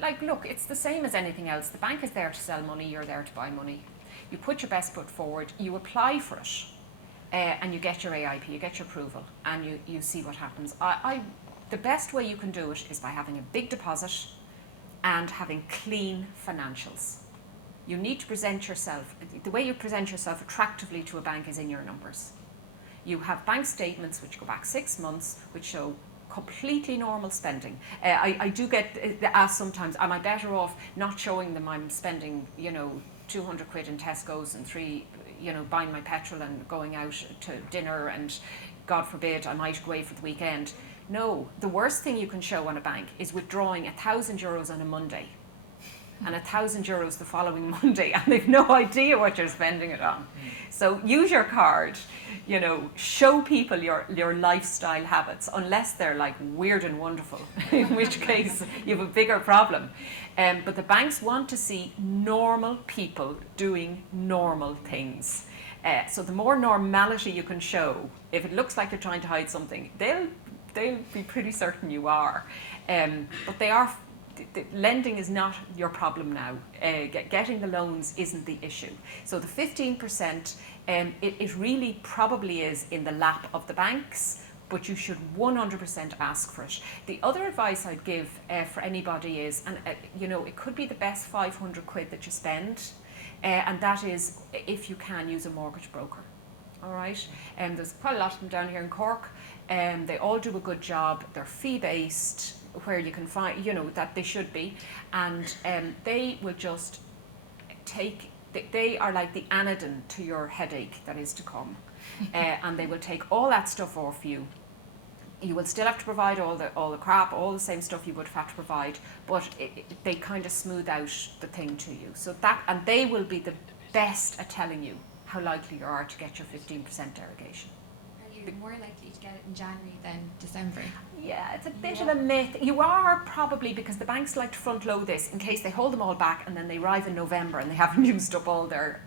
Like, look, it's the same as anything else. The bank is there to sell money. You're there to buy money. You put your best foot forward. You apply for it. And you get your AIP, you get your approval, and you see what happens. The best way you can do it is by having a big deposit and having clean financials. You need to present yourself, the way you present yourself attractively to a bank is in your numbers. You have bank statements which go back 6 months, which show completely normal spending. I do get asked sometimes, am I better off not showing them I'm spending, 200 quid in Tesco's and buying my petrol and going out to dinner, and God forbid I might go away for the weekend. No, the worst thing you can show on a bank is withdrawing €1,000 on a Monday and €1,000 the following Monday, and they've no idea what you're spending it on. So use your card, show people your lifestyle habits, unless they're like weird and wonderful, in which case you have a bigger problem. But the banks want to see normal people doing normal things. So the more normality you can show, if it looks like you're trying to hide something, they'll be pretty certain you are. But they are. Lending is not your problem now. Getting the loans isn't the issue. So the 15%, it really probably is in the lap of the banks, but you should 100% ask for it. The other advice I'd give for anybody is, and it could be the best 500 quid that you spend, and that is if you can use a mortgage broker. All right, there's quite a lot of them down here in Cork. They all do a good job. They're fee-based, where you can find, that they should be, and they will just they are like the anodyne to your headache that is to come, and they will take all that stuff off you. You will still have to provide all the crap, all the same stuff you would have had to provide, but they kind of smooth out the thing to you. So and they will be the best at telling you how likely you are to get your 15% derogation. Are you more likely to get it in January than December? Yeah, it's a bit of a myth. You are probably, because the banks like to front load this in case they hold them all back and then they arrive in November and they haven't used up all their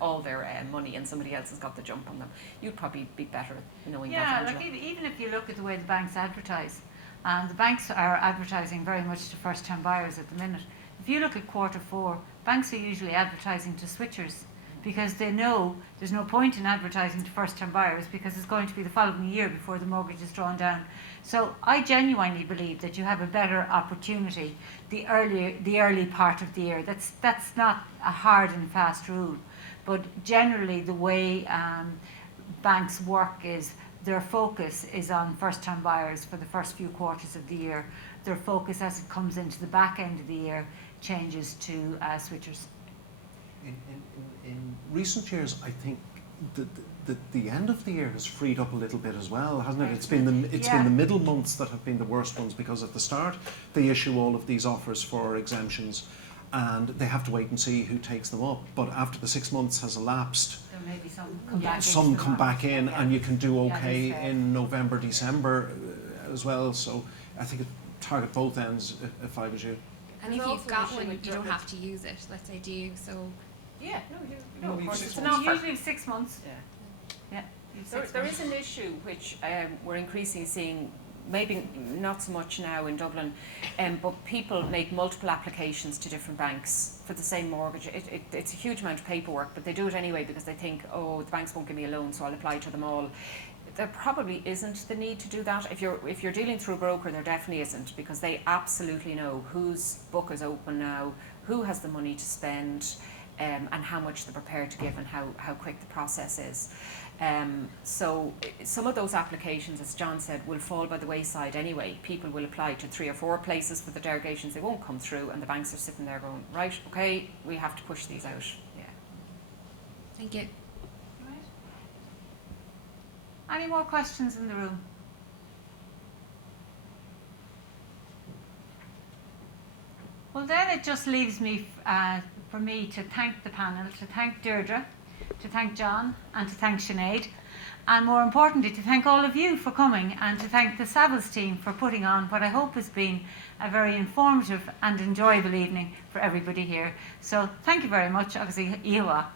money and somebody else has got the jump on them. You'd probably be better knowing that. Yeah, like even if you look at the way the banks advertise, and the banks are advertising very much to first-time buyers at the minute. If you look at Q4, banks are usually advertising to switchers, because they know there's no point in advertising to first-time buyers because it's going to be the following year before the mortgage is drawn down. So I genuinely believe that you have a better opportunity the early part of the year. That's not a hard and fast rule, but generally the way banks work is their focus is on first-time buyers for the first few quarters of the year. Their focus as it comes into the back end of the year changes to switchers. In recent years, I think the end of the year has freed up a little bit as well, hasn't it? It's been the middle months that have been the worst ones, because at the start they issue all of these offers for exemptions, and they have to wait and see who takes them up. But after the 6 months has elapsed, There may be some come back. some come back in, and you can do okay in November, December as well. So I think it target both ends if I was you. And if you've got one, you don't have to use it. Let's say, do you? So Yeah, no, of course, it's an It's offer. usually 6 months. Yeah. Yeah. There is an issue which we're increasingly seeing, maybe not so much now in Dublin, but people make multiple applications to different banks for the same mortgage. It's a huge amount of paperwork, but they do it anyway because they think, oh, the banks won't give me a loan, so I'll apply to them all. There probably isn't the need to do that. If you're dealing through a broker, there definitely isn't, because they absolutely know whose book is open now, who has the money to spend, and how much they're prepared to give, and how quick the process is. So some of those applications, as John said, will fall by the wayside anyway. People will apply to 3 or 4 places for the derogations. They won't come through, and the banks are sitting there going, right, okay, we have to push these out. Yeah. thank you. Any more questions in the room? Well, then it just leaves me for me to thank the panel, to thank Deirdre, to thank John, and to thank Sinead, and more importantly, to thank all of you for coming, and to thank the Savills team for putting on what I hope has been a very informative and enjoyable evening for everybody here. So thank you very much. Obviously, Iwa.